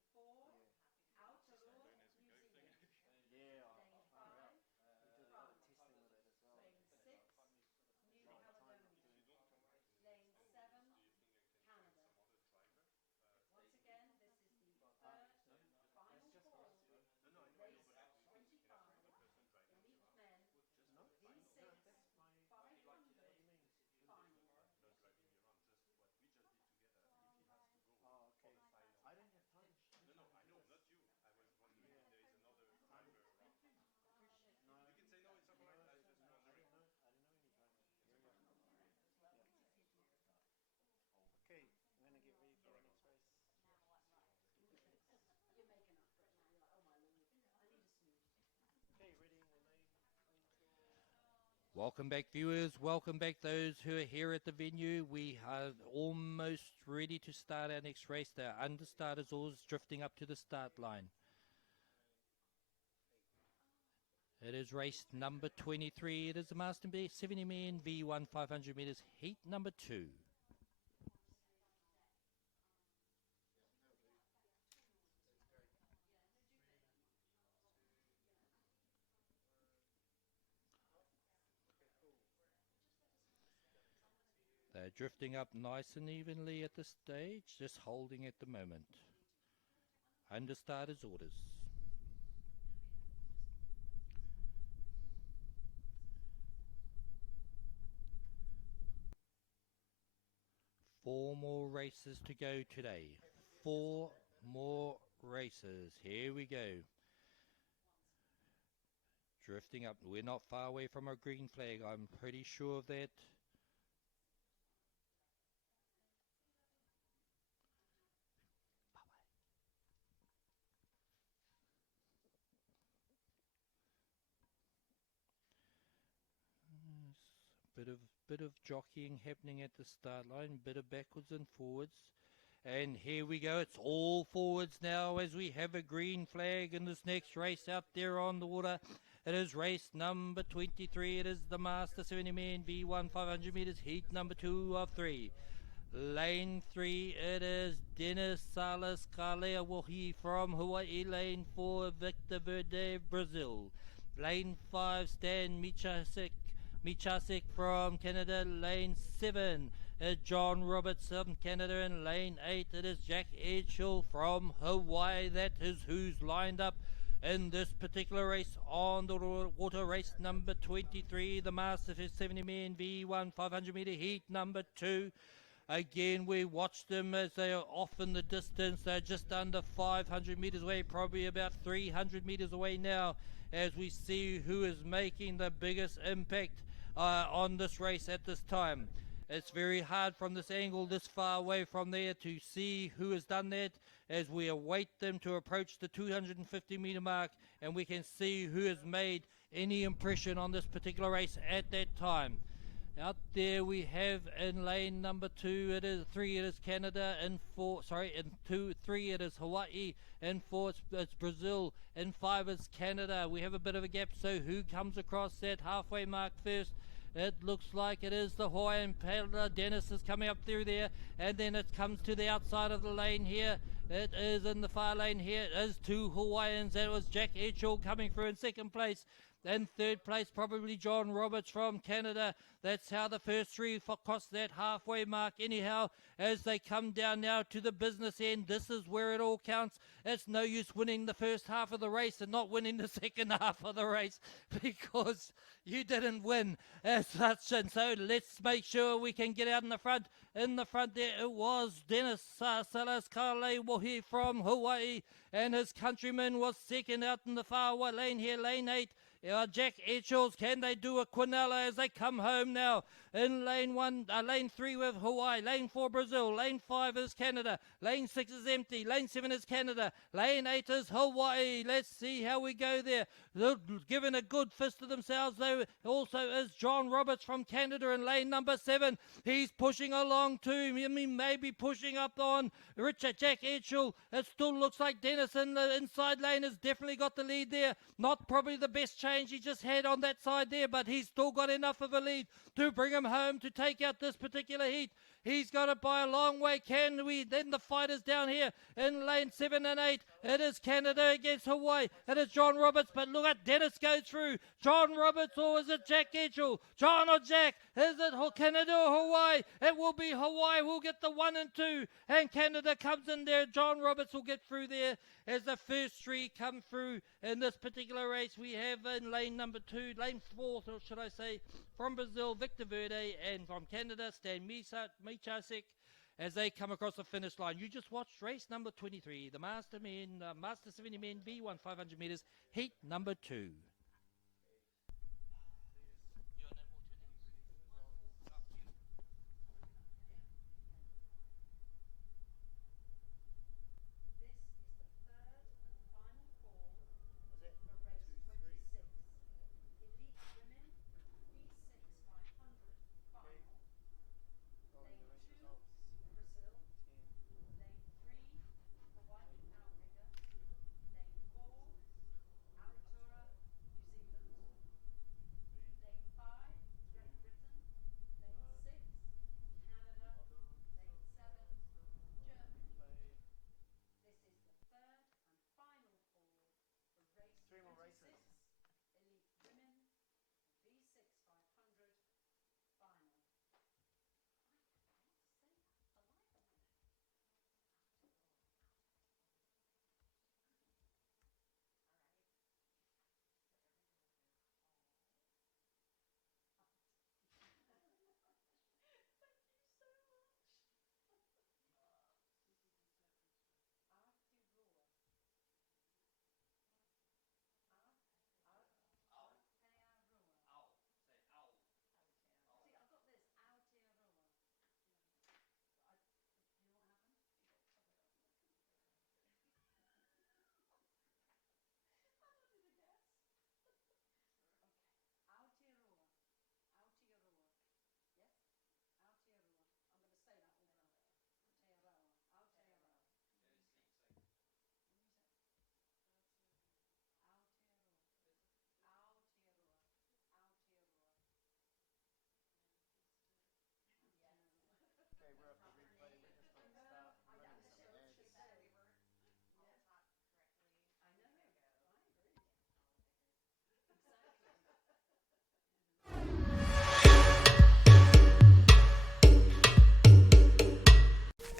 Figure it out. Yeah. Far out. We did a lot of testing with it as well. A lot of time into it. That's just for us, bro. No, that's my. What do you mean? Oh, okay. I don't have time. No, I know, not you. I was wondering if there is another driver around. No, you can say no, it's alright. I didn't know any driver. Yeah. Okay, I'm gonna get ready for the next race. Okay, ready in the name. Welcome back, viewers. Welcome back, those who are here at the venue. We are almost ready to start our next race. The understart is always drifting up to the start line. It is race number 23. It is the Master 70 Men V1 500 meters, heat number 2. They're drifting up nice and evenly at this stage, just holding at the moment. Understarters orders. Four more races to go today. 4 more races. Here we go. Drifting up. We're not far away from our green flag. I'm pretty sure of that. Bit of jockeying happening at the start line, bit of backwards and forwards. And here we go, it's all forwards now as we have a green flag in this next race out there on the water. It is race number 23. It is the Master 70 Man V1 500 meters, heat number 2 of 3. Lane 3, it is Dennis Salas Kaleawohi from Hawaii. Lane 4, Victor Verde, Brazil. Lane 5, Stan Michasek from Canada. Lane 7, John Roberts from Canada. And lane 8, it is Jack Edghill from Hawaii. That is who's lined up in this particular race on the water. Race number 23, the Master 70 Man V1 500 meter heat number 2. Again, we watch them as they are off in the distance. They're just under 500 meters away, probably about 300 meters away now, as we see who is making the biggest impact on this race at this time. It's very hard from this angle, this far away from there, to see who has done that, as we await them to approach the 250 meter mark, and we can see who has made any impression on this particular race at that time. Out there we have in lane number 2, it is 3, it is Canada, in 4, sorry, in 2, 3 it is Hawaii, in 4 it's Brazil, in 5 it's Canada. We have a bit of a gap, so who comes across that halfway mark first? It looks like it is the Hawaiian paddler. Dennis is coming up through there, and then it comes to the outside of the lane here. It is in the far lane here. It is 2 Hawaiians. That was Jack Edghill coming through in second place. In third place, probably John Roberts from Canada. That's how the first 3 cross that halfway mark. Anyhow, as they come down now to the business end, this is where it all counts. It's no use winning the first half of the race and not winning the second half of the race, because you didn't win as such. And so let's make sure we can get out in the front. In the front there, it was Dennis Salas Kaleawohi from Hawaii, and his countryman was second out in the far lane here, lane 8. Jack Edghill, can they do a Quinella as they come home now? In lane 3 with Hawaii, lane 4 Brazil, lane 5 is Canada, lane 6 is empty, lane 7 is Canada, lane 8 is Hawaii. Let's see how we go there. They're giving a good fist to themselves, though. Also is John Roberts from Canada in lane number 7. He's pushing along too. I mean, maybe pushing up on Richard Jack Edghill. It still looks like Dennis in the inside lane has definitely got the lead there. Not probably the best change he just had on that side there, but he's still got enough of a lead to bring him home to take out this particular heat. He's got it by a long way. Can we? Then the fighters down here in lane 7 and 8. It is Canada against Hawaii. It is John Roberts, but look at Dennis go through. John Roberts, or is it Jack Edghill? John or Jack? Is it Canada or Hawaii? It will be Hawaii. We'll get the 1 and 2. And Canada comes in there. John Roberts will get through there as the first 3 come through in this particular race. We have in lane number 2, lane 4, or should I say, from Brazil, Victor Verde, and from Canada, Stan Michasek, as they come across the finish line. You just watched race number 23, the Master 70 Men V1 500 meters, heat number 2.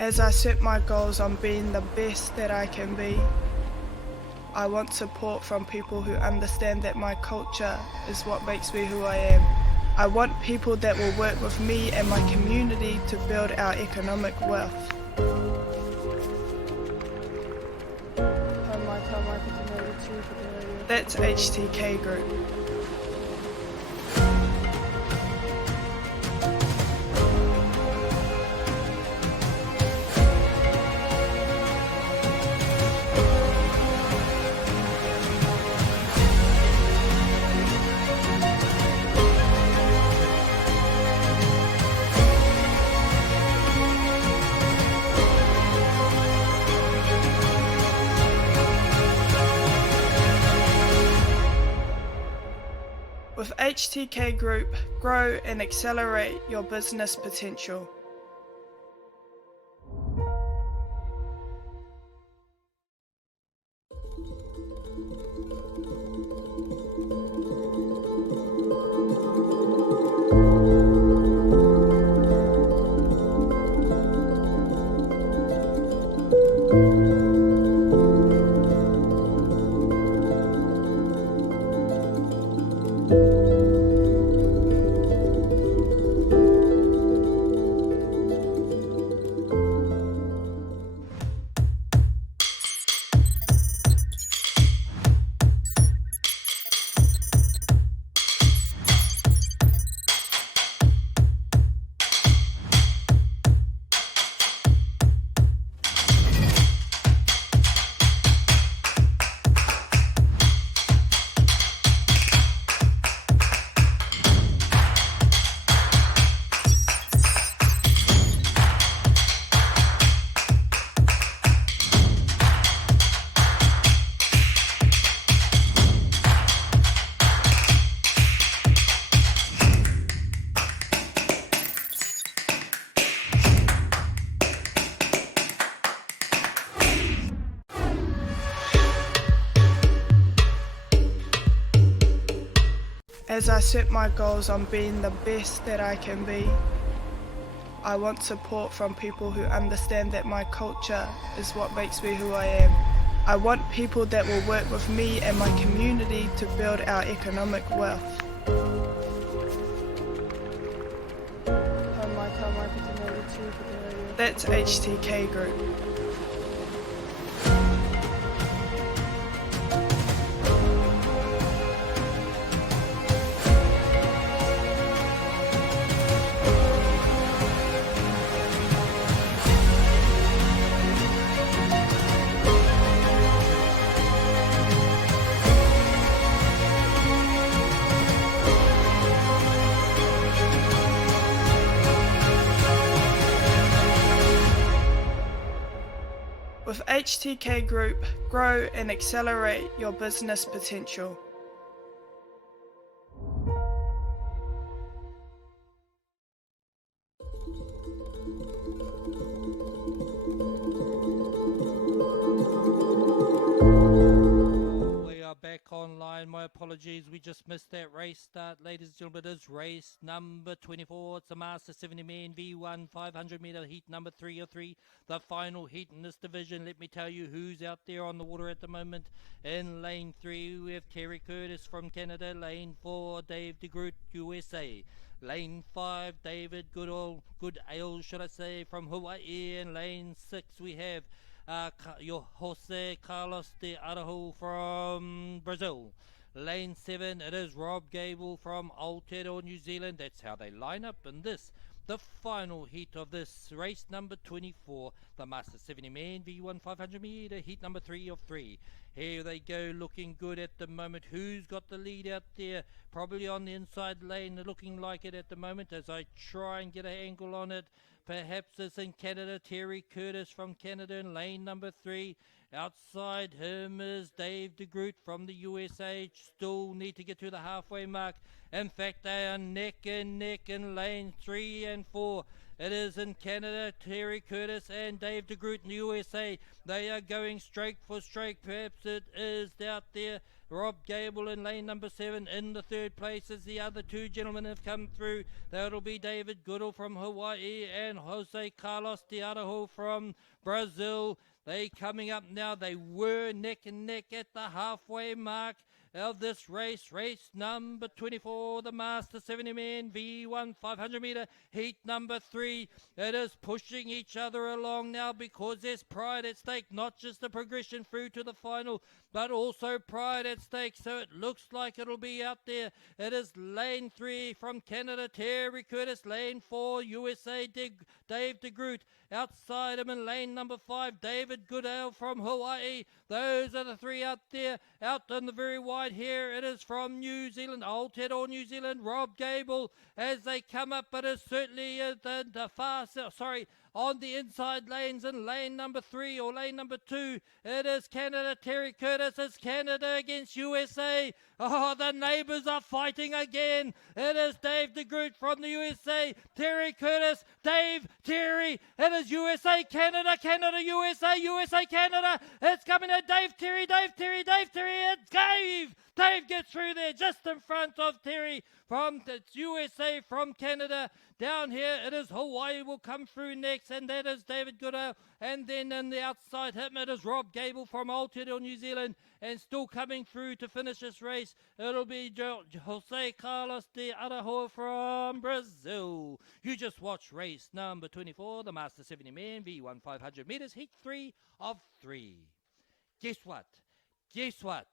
As I set my goals on being the best that I can be, I want support from people who understand that my culture is what makes me who I am. I want people that will work with me and my community to build our economic wealth. That's HTK Group. With HTK Group, grow and accelerate your business potential. As I set my goals on being the best that I can be, I want support from people who understand that my culture is what makes me who I am. I want people that will work with me and my community to build our economic wealth. That's HTK Group. With HTK Group, grow and accelerate your business potential. We are back online. My apologies. We just missed that race start. Ladies and gentlemen, it is race number 24. It's the Master 70 Man V1 500 meter heat number 303. The final heat in this division. Let me tell you who's out there on the water at the moment. In lane 3, we have Terry Curtis from Canada. Lane 4, Dave DeGroot, USA. Lane 5, David Goodale, should I say, from Hawaii. And lane 6, we have your Jose Carlos de Araújo from Brazil. Lane 7, it is Rob Gable from Aotearoa, New Zealand. That's how they line up in this, the final heat of this race number 24, the Master 70 Man V1 500 meter heat number 3 of 3. Here they go, looking good at the moment. Who's got the lead out there? Probably on the inside lane, looking like it at the moment as I try and get an angle on it. Perhaps it's in Canada, Terry Curtis from Canada in lane number 3. Outside him is Dave DeGroot from the USA. Still need to get to the halfway mark. In fact, they are neck and neck in lane 3 and 4. It is in Canada, Terry Curtis and Dave DeGroot in the USA. They are going straight for straight. Perhaps it is out there Rob Gable in lane number 7. In the third place as the other two gentlemen have come through. That'll be David Goodall from Hawaii and Jose Carlos de Arajo from Brazil. They coming up now. They were neck and neck at the halfway mark of this race. Race number 24, the Master 70 men V1 500 meter heat number 3. It is pushing each other along now because there's pride at stake, not just the progression through to the final, but also pride at stake. So it looks like it'll be out there. It is lane 3 from Canada, Terry Curtis. Lane 4, USA, Dave DeGroot. Outside him in lane number 5, David Goodale from Hawaii. Those are the three out there. Out on the very wide here, it is from New Zealand, Old Ted or New Zealand, Rob Gable as they come up, but it's certainly the far south, on the inside lanes in lane number 3 or lane number 2. It is Canada, Terry Curtis. It's Canada against USA. Oh, the neighbours are fighting again. It is Dave DeGroot from the USA. Terry Curtis, Dave, Terry. It is USA, Canada, Canada, USA, USA, Canada. It's coming to Dave, Terry, Dave, Terry, Dave, Terry. It's Dave. Dave gets through there just in front of Terry from the USA, from Canada. Down here, it is Hawaii will come through next, and that is David Goodale. And then in the outside him, it is Rob Gable from Aotearoa, New Zealand. And still coming through to finish this race, it'll be Jose Carlos de Arajo from Brazil. You just watched race number 24, the Master 70 men, V1 500 meters, heat 3 of 3. Guess what? Guess what?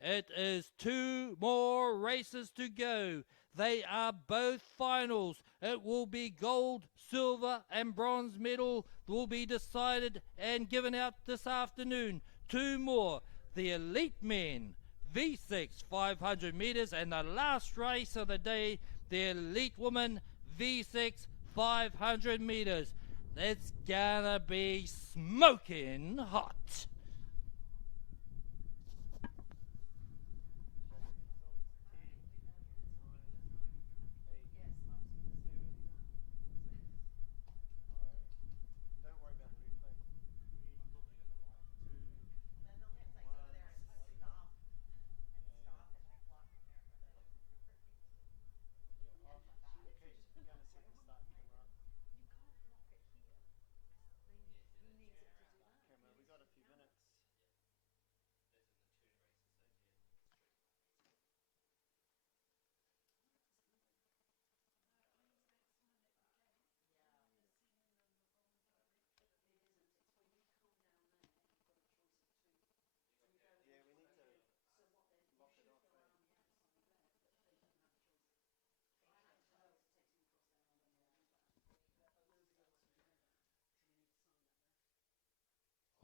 It is 2 more races to go. They are both finals. It will be gold, silver, and bronze medal will be decided and given out this afternoon. 2 more. The elite men, V6 500 meters, and the last race of the day, the elite woman, V6 500 meters. It's gonna be smoking hot.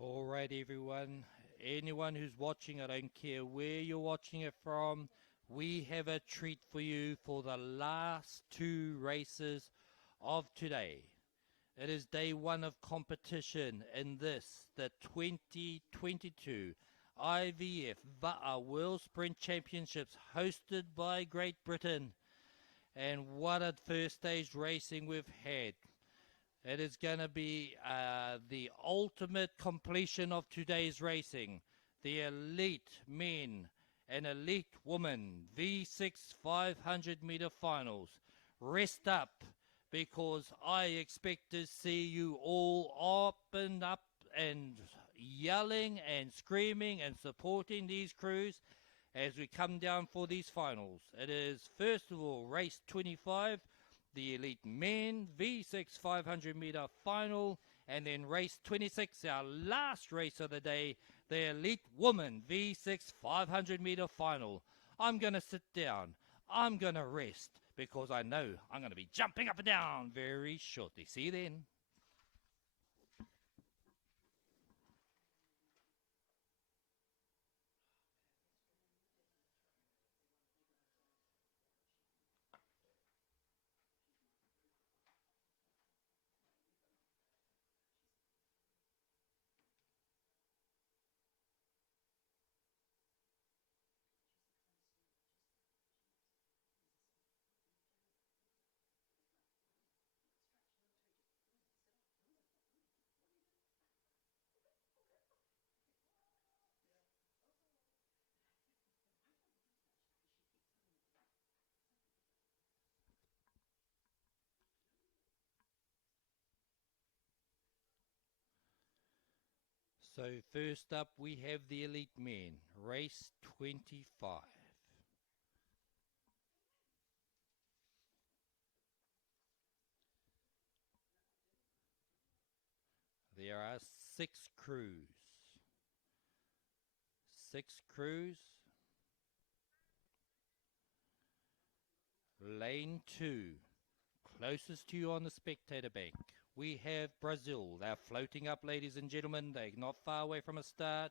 All right, everyone. Anyone who's watching, I don't care where you're watching it from, we have a treat for you for the last 2 races of today. It is day 1 of competition in this, the 2022 IVF Va'a World Sprint Championships hosted by Great Britain. And what a first stage racing we've had. It is going to be the ultimate completion of today's racing. The elite men and elite women V6 500 meter finals. Rest up, because I expect to see you all up and up and yelling and screaming and supporting these crews as we come down for these finals. It is first of all race 25, the elite men V6 500 meter final, and then race 26, our last race of the day, the elite woman V6 500 meter final. I'm going to sit down. I'm going to rest, because I know I'm going to be jumping up and down very shortly. See you then. So first up we have the elite men, race 25. There are 6 crews. 6 crews. Lane 2, closest to you on the spectator bank. We have Brazil. They're floating up, ladies and gentlemen. They're not far away from a start.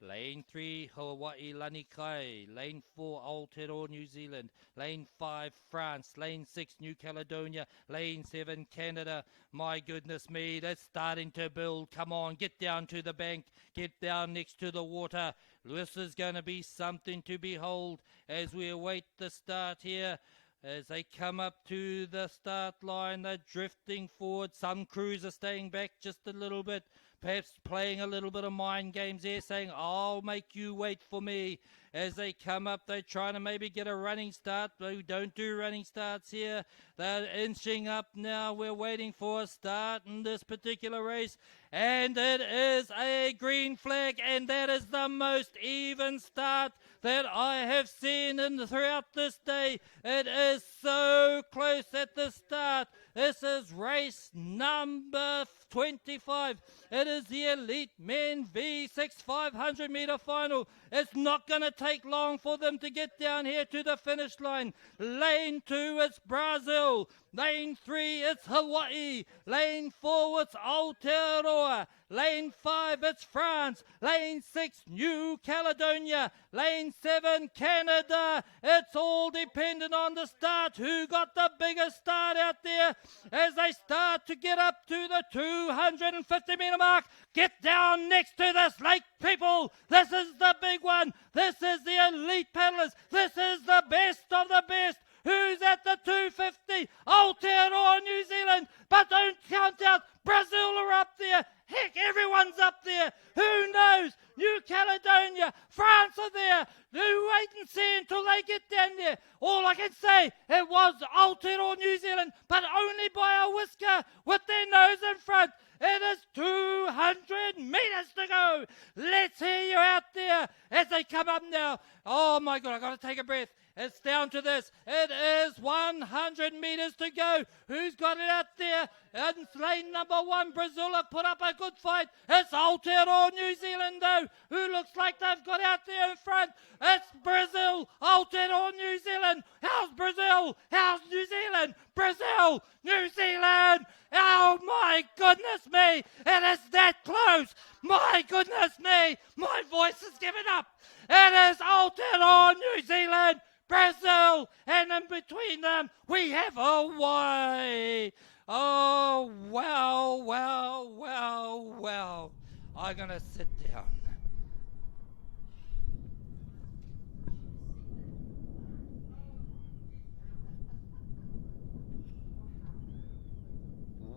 Lane 3, Hawaii Lanikai. Lane 4, Aotearoa, New Zealand. Lane 5, France. Lane 6, New Caledonia. Lane 7, Canada. My goodness me, that's starting to build. Come on, get down to the bank. Get down next to the water. This is going to be something to behold as we await the start here. As they come up to the start line, they're drifting forward. Some crews are staying back just a little bit, perhaps playing a little bit of mind games there, saying, I'll make you wait for me. As they come up, they're trying to maybe get a running start. We don't do running starts here. They're inching up now. We're waiting for a start in this particular race. And it is a green flag, and that is the most even start that I have seen throughout this day. It is so close at the start. This is race number 25. It is the Elite Men V6 500 meter final. It's not going to take long for them to get down here to the finish line. Lane 2, it's Brazil. Lane 3, it's Hawaii. Lane 4, it's Aotearoa. Lane 5, it's France. Lane 6, New Caledonia. Lane 7, Canada. It's all dependent on the start. Who got the biggest start out there as they start to get up to the 250 meter mark. Get down next to this lake, people. This is the big one. This is the elite paddlers. This is the best of the best. Who's at the 250? Aotearoa, New Zealand. But don't count out. Brazil are up there. Heck, everyone's up there. Who knows? New Caledonia, France are there. You wait and see until they get down there. All I can say, it was Aotearoa, New Zealand, but only by a whisker with their nose in front. It is 200 meters to go. Let's hear you out there as they come up now. Oh my God, I've got to take a breath. It's down to this. It is 100 meters to go. Who's got it out there? In lane number 1, Brazil have put up a good fight. It's Aotearoa, New Zealand, though, who looks like they've got out there in front. It's Brazil, Aotearoa, New Zealand. How's Brazil? How's New Zealand? Brazil, New Zealand. Oh, my goodness me. It is that close. My goodness me. My voice is giving up. It is Aotearoa, New Zealand, Brazil, and in between them, we have Hawaii. Oh, wow, wow, wow, wow. I'm going to sit down.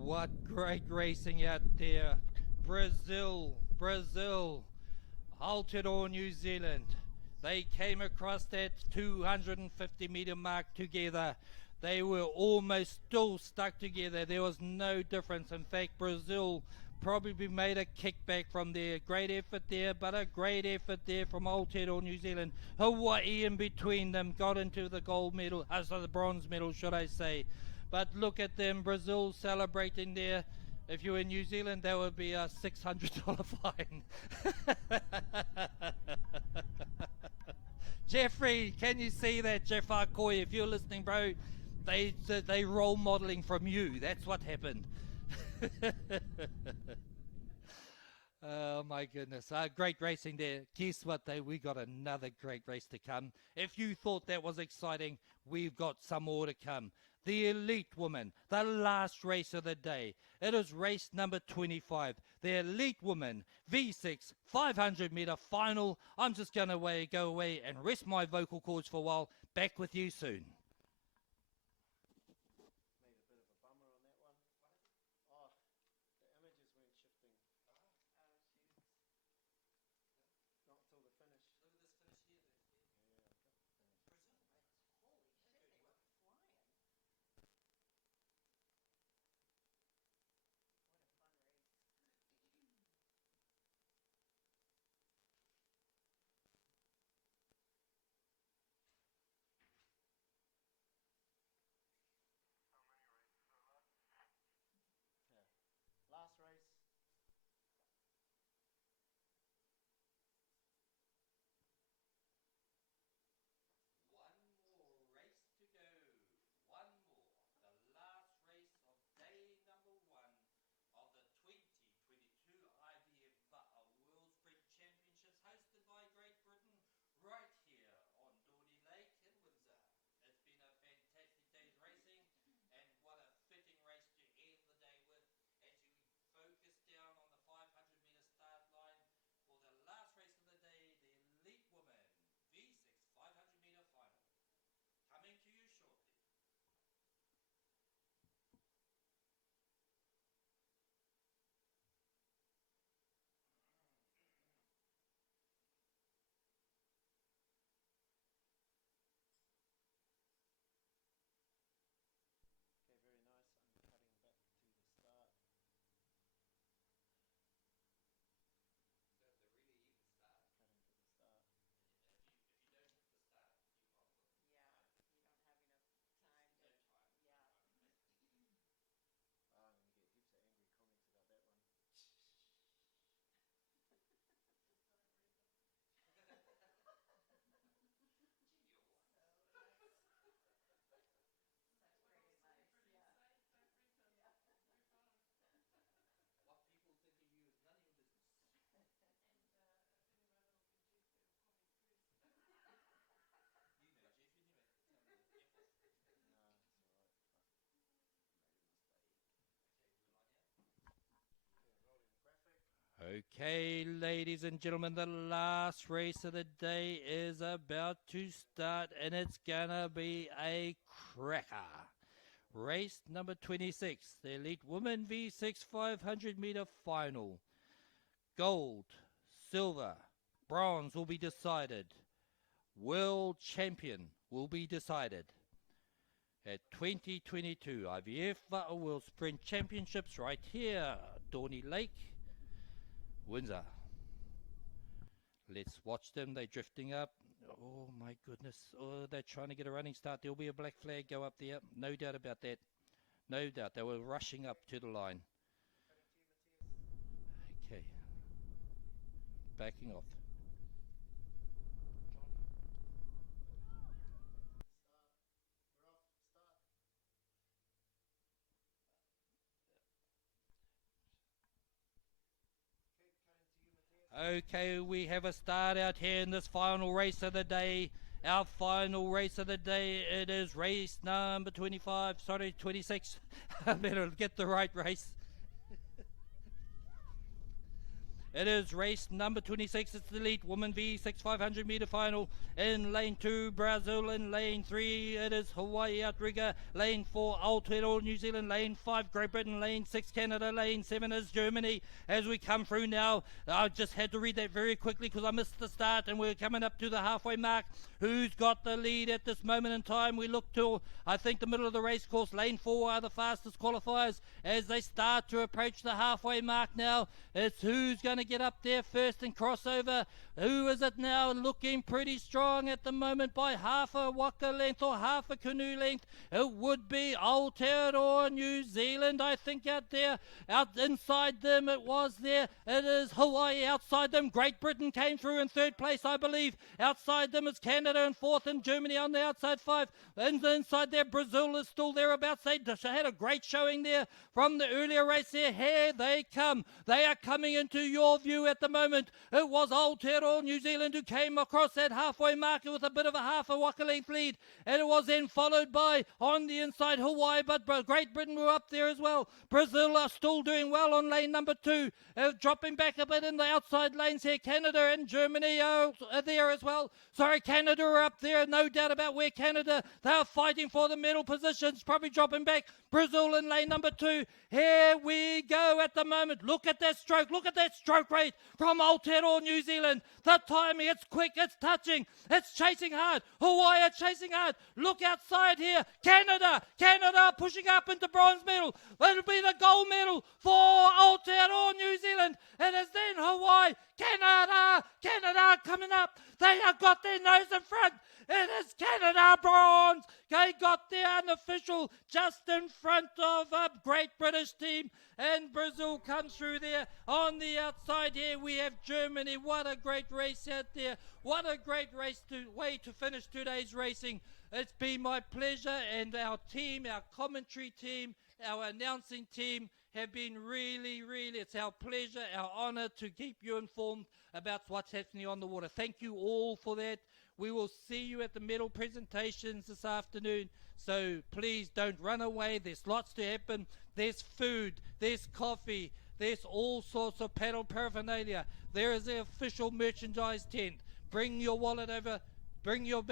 What great racing out there. Brazil, Aotearoa, New Zealand. They came across that 250 meter mark together. They were almost still stuck together. There was no difference. In fact, Brazil probably made a kickback from there. Great effort there, but a great effort there from Aotearoa, New Zealand. Hawaii in between them got into the gold medal, so the bronze medal, should I say. But look at them, Brazil celebrating there. If you were in New Zealand, that would be a $600 fine. Jeffrey, can you see that, Jeff Arcoy? If you're listening, bro, they role modeling from you. That's what happened. Oh my goodness. Great racing there. Guess what? We got another great race to come. If you thought that was exciting, we've got some more to come. The elite woman, the last race of the day. It is race number 25. The elite woman, V6 500 meter final. I'm just going to go away and rest my vocal cords for a while. Back with you soon. Okay, ladies and gentlemen, the last race of the day is about to start, and it's gonna be a cracker. Race number 26, the Elite Women V6 500 meter final. Gold, silver, bronze will be decided. World champion will be decided at 2022 IVF World Sprint Championships right here, Dorney Lake, Windsor. Let's watch them. They're drifting up. Oh my goodness. Oh, they're trying to get a running start. There'll be a black flag go up there. No doubt about that. No doubt. They were rushing up to the line. Okay. Backing off. Okay, we have a start out here in this final race of the day. Our final race of the day, it is race number 25, sorry, 26. I better get the right race. It is race number 26. It's the Elite Women V6 500 meter final. In lane 2, Brazil. In lane 3, it is Hawaii outrigger. Lane 4, Aotearoa, New Zealand. Lane 5, Great Britain. Lane 6, Canada. Lane 7 is Germany. As we come through now, I just had to read that very quickly because I missed the start, and we're coming up to the halfway mark. Who's got the lead at this moment in time? We look to, I think, the middle of the race course. Lane 4 are the fastest qualifiers as they start to approach the halfway mark now. It's who's going to get up there first and crossover. Who is it now? Looking pretty strong at the moment by half a waka length or half a canoe length. It would be Aotearoa, New Zealand, I think, out there. Out inside them it was there. It is Hawaii outside them. Great Britain came through in third place, I believe. Outside them is Canada in fourth, and Germany on the outside five. And inside there, Brazil is still thereabouts. They had a great showing there from the earlier race there. Here they come. They are coming into your view at the moment. It was Aotearoa, New Zealand, who came across that halfway marker with a bit of a half a waka length lead. And it was then followed by, on the inside, Hawaii, but Great Britain were up there as well. Brazil are still doing well on lane number 2. Dropping back a bit in the outside lanes here. Canada and Germany are there as well. Sorry, Canada are up there. No doubt about where Canada, they are fighting for the medal positions. Probably dropping back. Brazil in lane number 2. Here we go at the moment. Look at that stroke. Look at that stroke rate from Aotearoa, New Zealand. The timing, it's quick, it's touching, it's chasing hard. Hawaii are chasing hard. Look outside here. Canada pushing up into bronze medal. It'll be the gold medal for Aotearoa, New Zealand. It is then Hawaii, Canada coming up. They have got their nose in front. It is Canada bronze. They got their unofficial just in front of a Great British team. And Brazil comes through there. On the outside here we have Germany. What a great race out there. What a great way to finish today's racing. It's been my pleasure, and our team, our commentary team, our announcing team have been really, it's our pleasure, our honor to keep you informed about what's happening on the water. Thank you all for that. We will see you at the medal presentations this afternoon. So please don't run away. There's lots to happen. There's food, there's coffee, there's all sorts of paddle paraphernalia. There is the official merchandise tent. Bring your wallet over. Bring your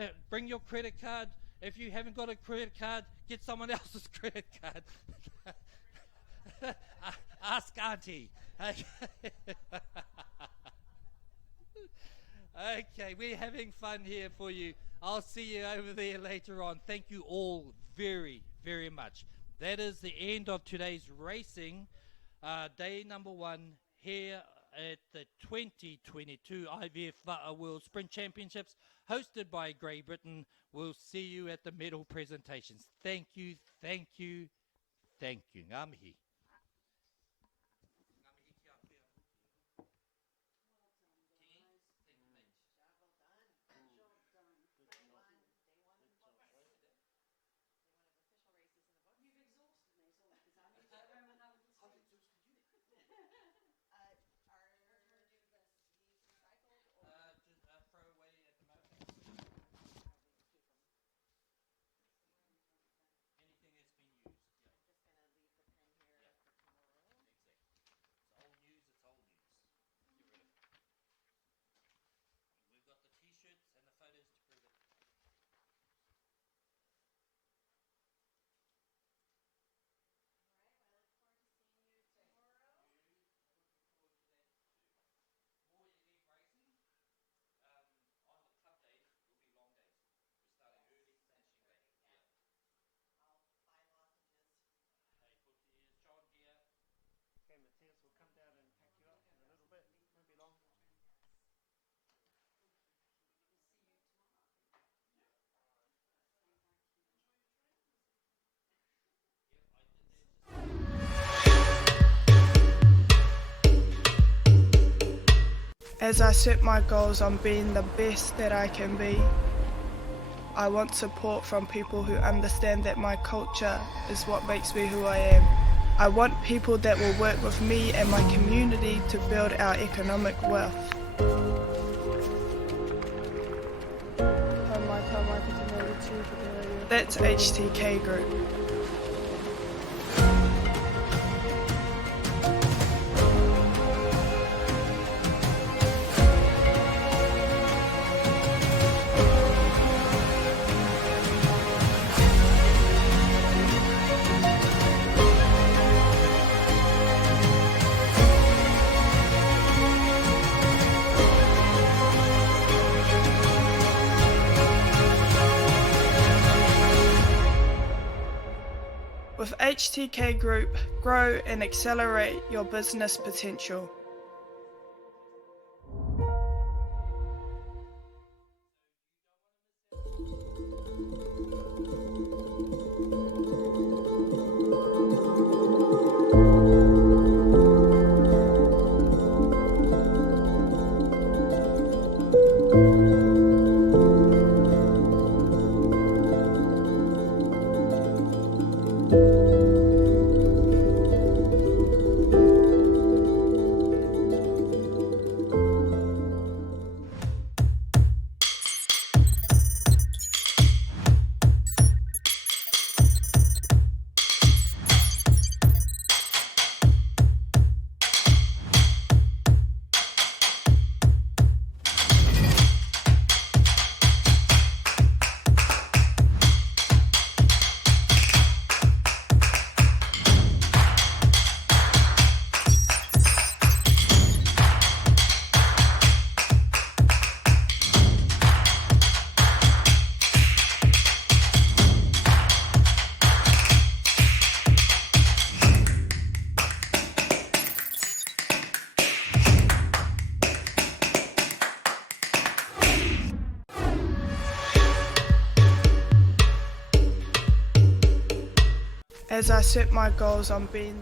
credit card. If you haven't got a credit card, get someone else's credit card. Ask Auntie. Okay, we're having fun here for you. I'll see you over there later on. Thank you all very, very much. That is the end of today's racing, day number 1 here at the 2022 IVF World Sprint Championships, hosted by Great Britain. We'll see you at the medal presentations. Thank you, thank you, thank you. Ngā mihi. As I set my goals on being the best that I can be, I want support from people who understand that my culture is what makes me who I am. I want people that will work with me and my community to build our economic wealth. That's HTK Group. With HTK Group, grow and accelerate your business potential. As I set my goals on being the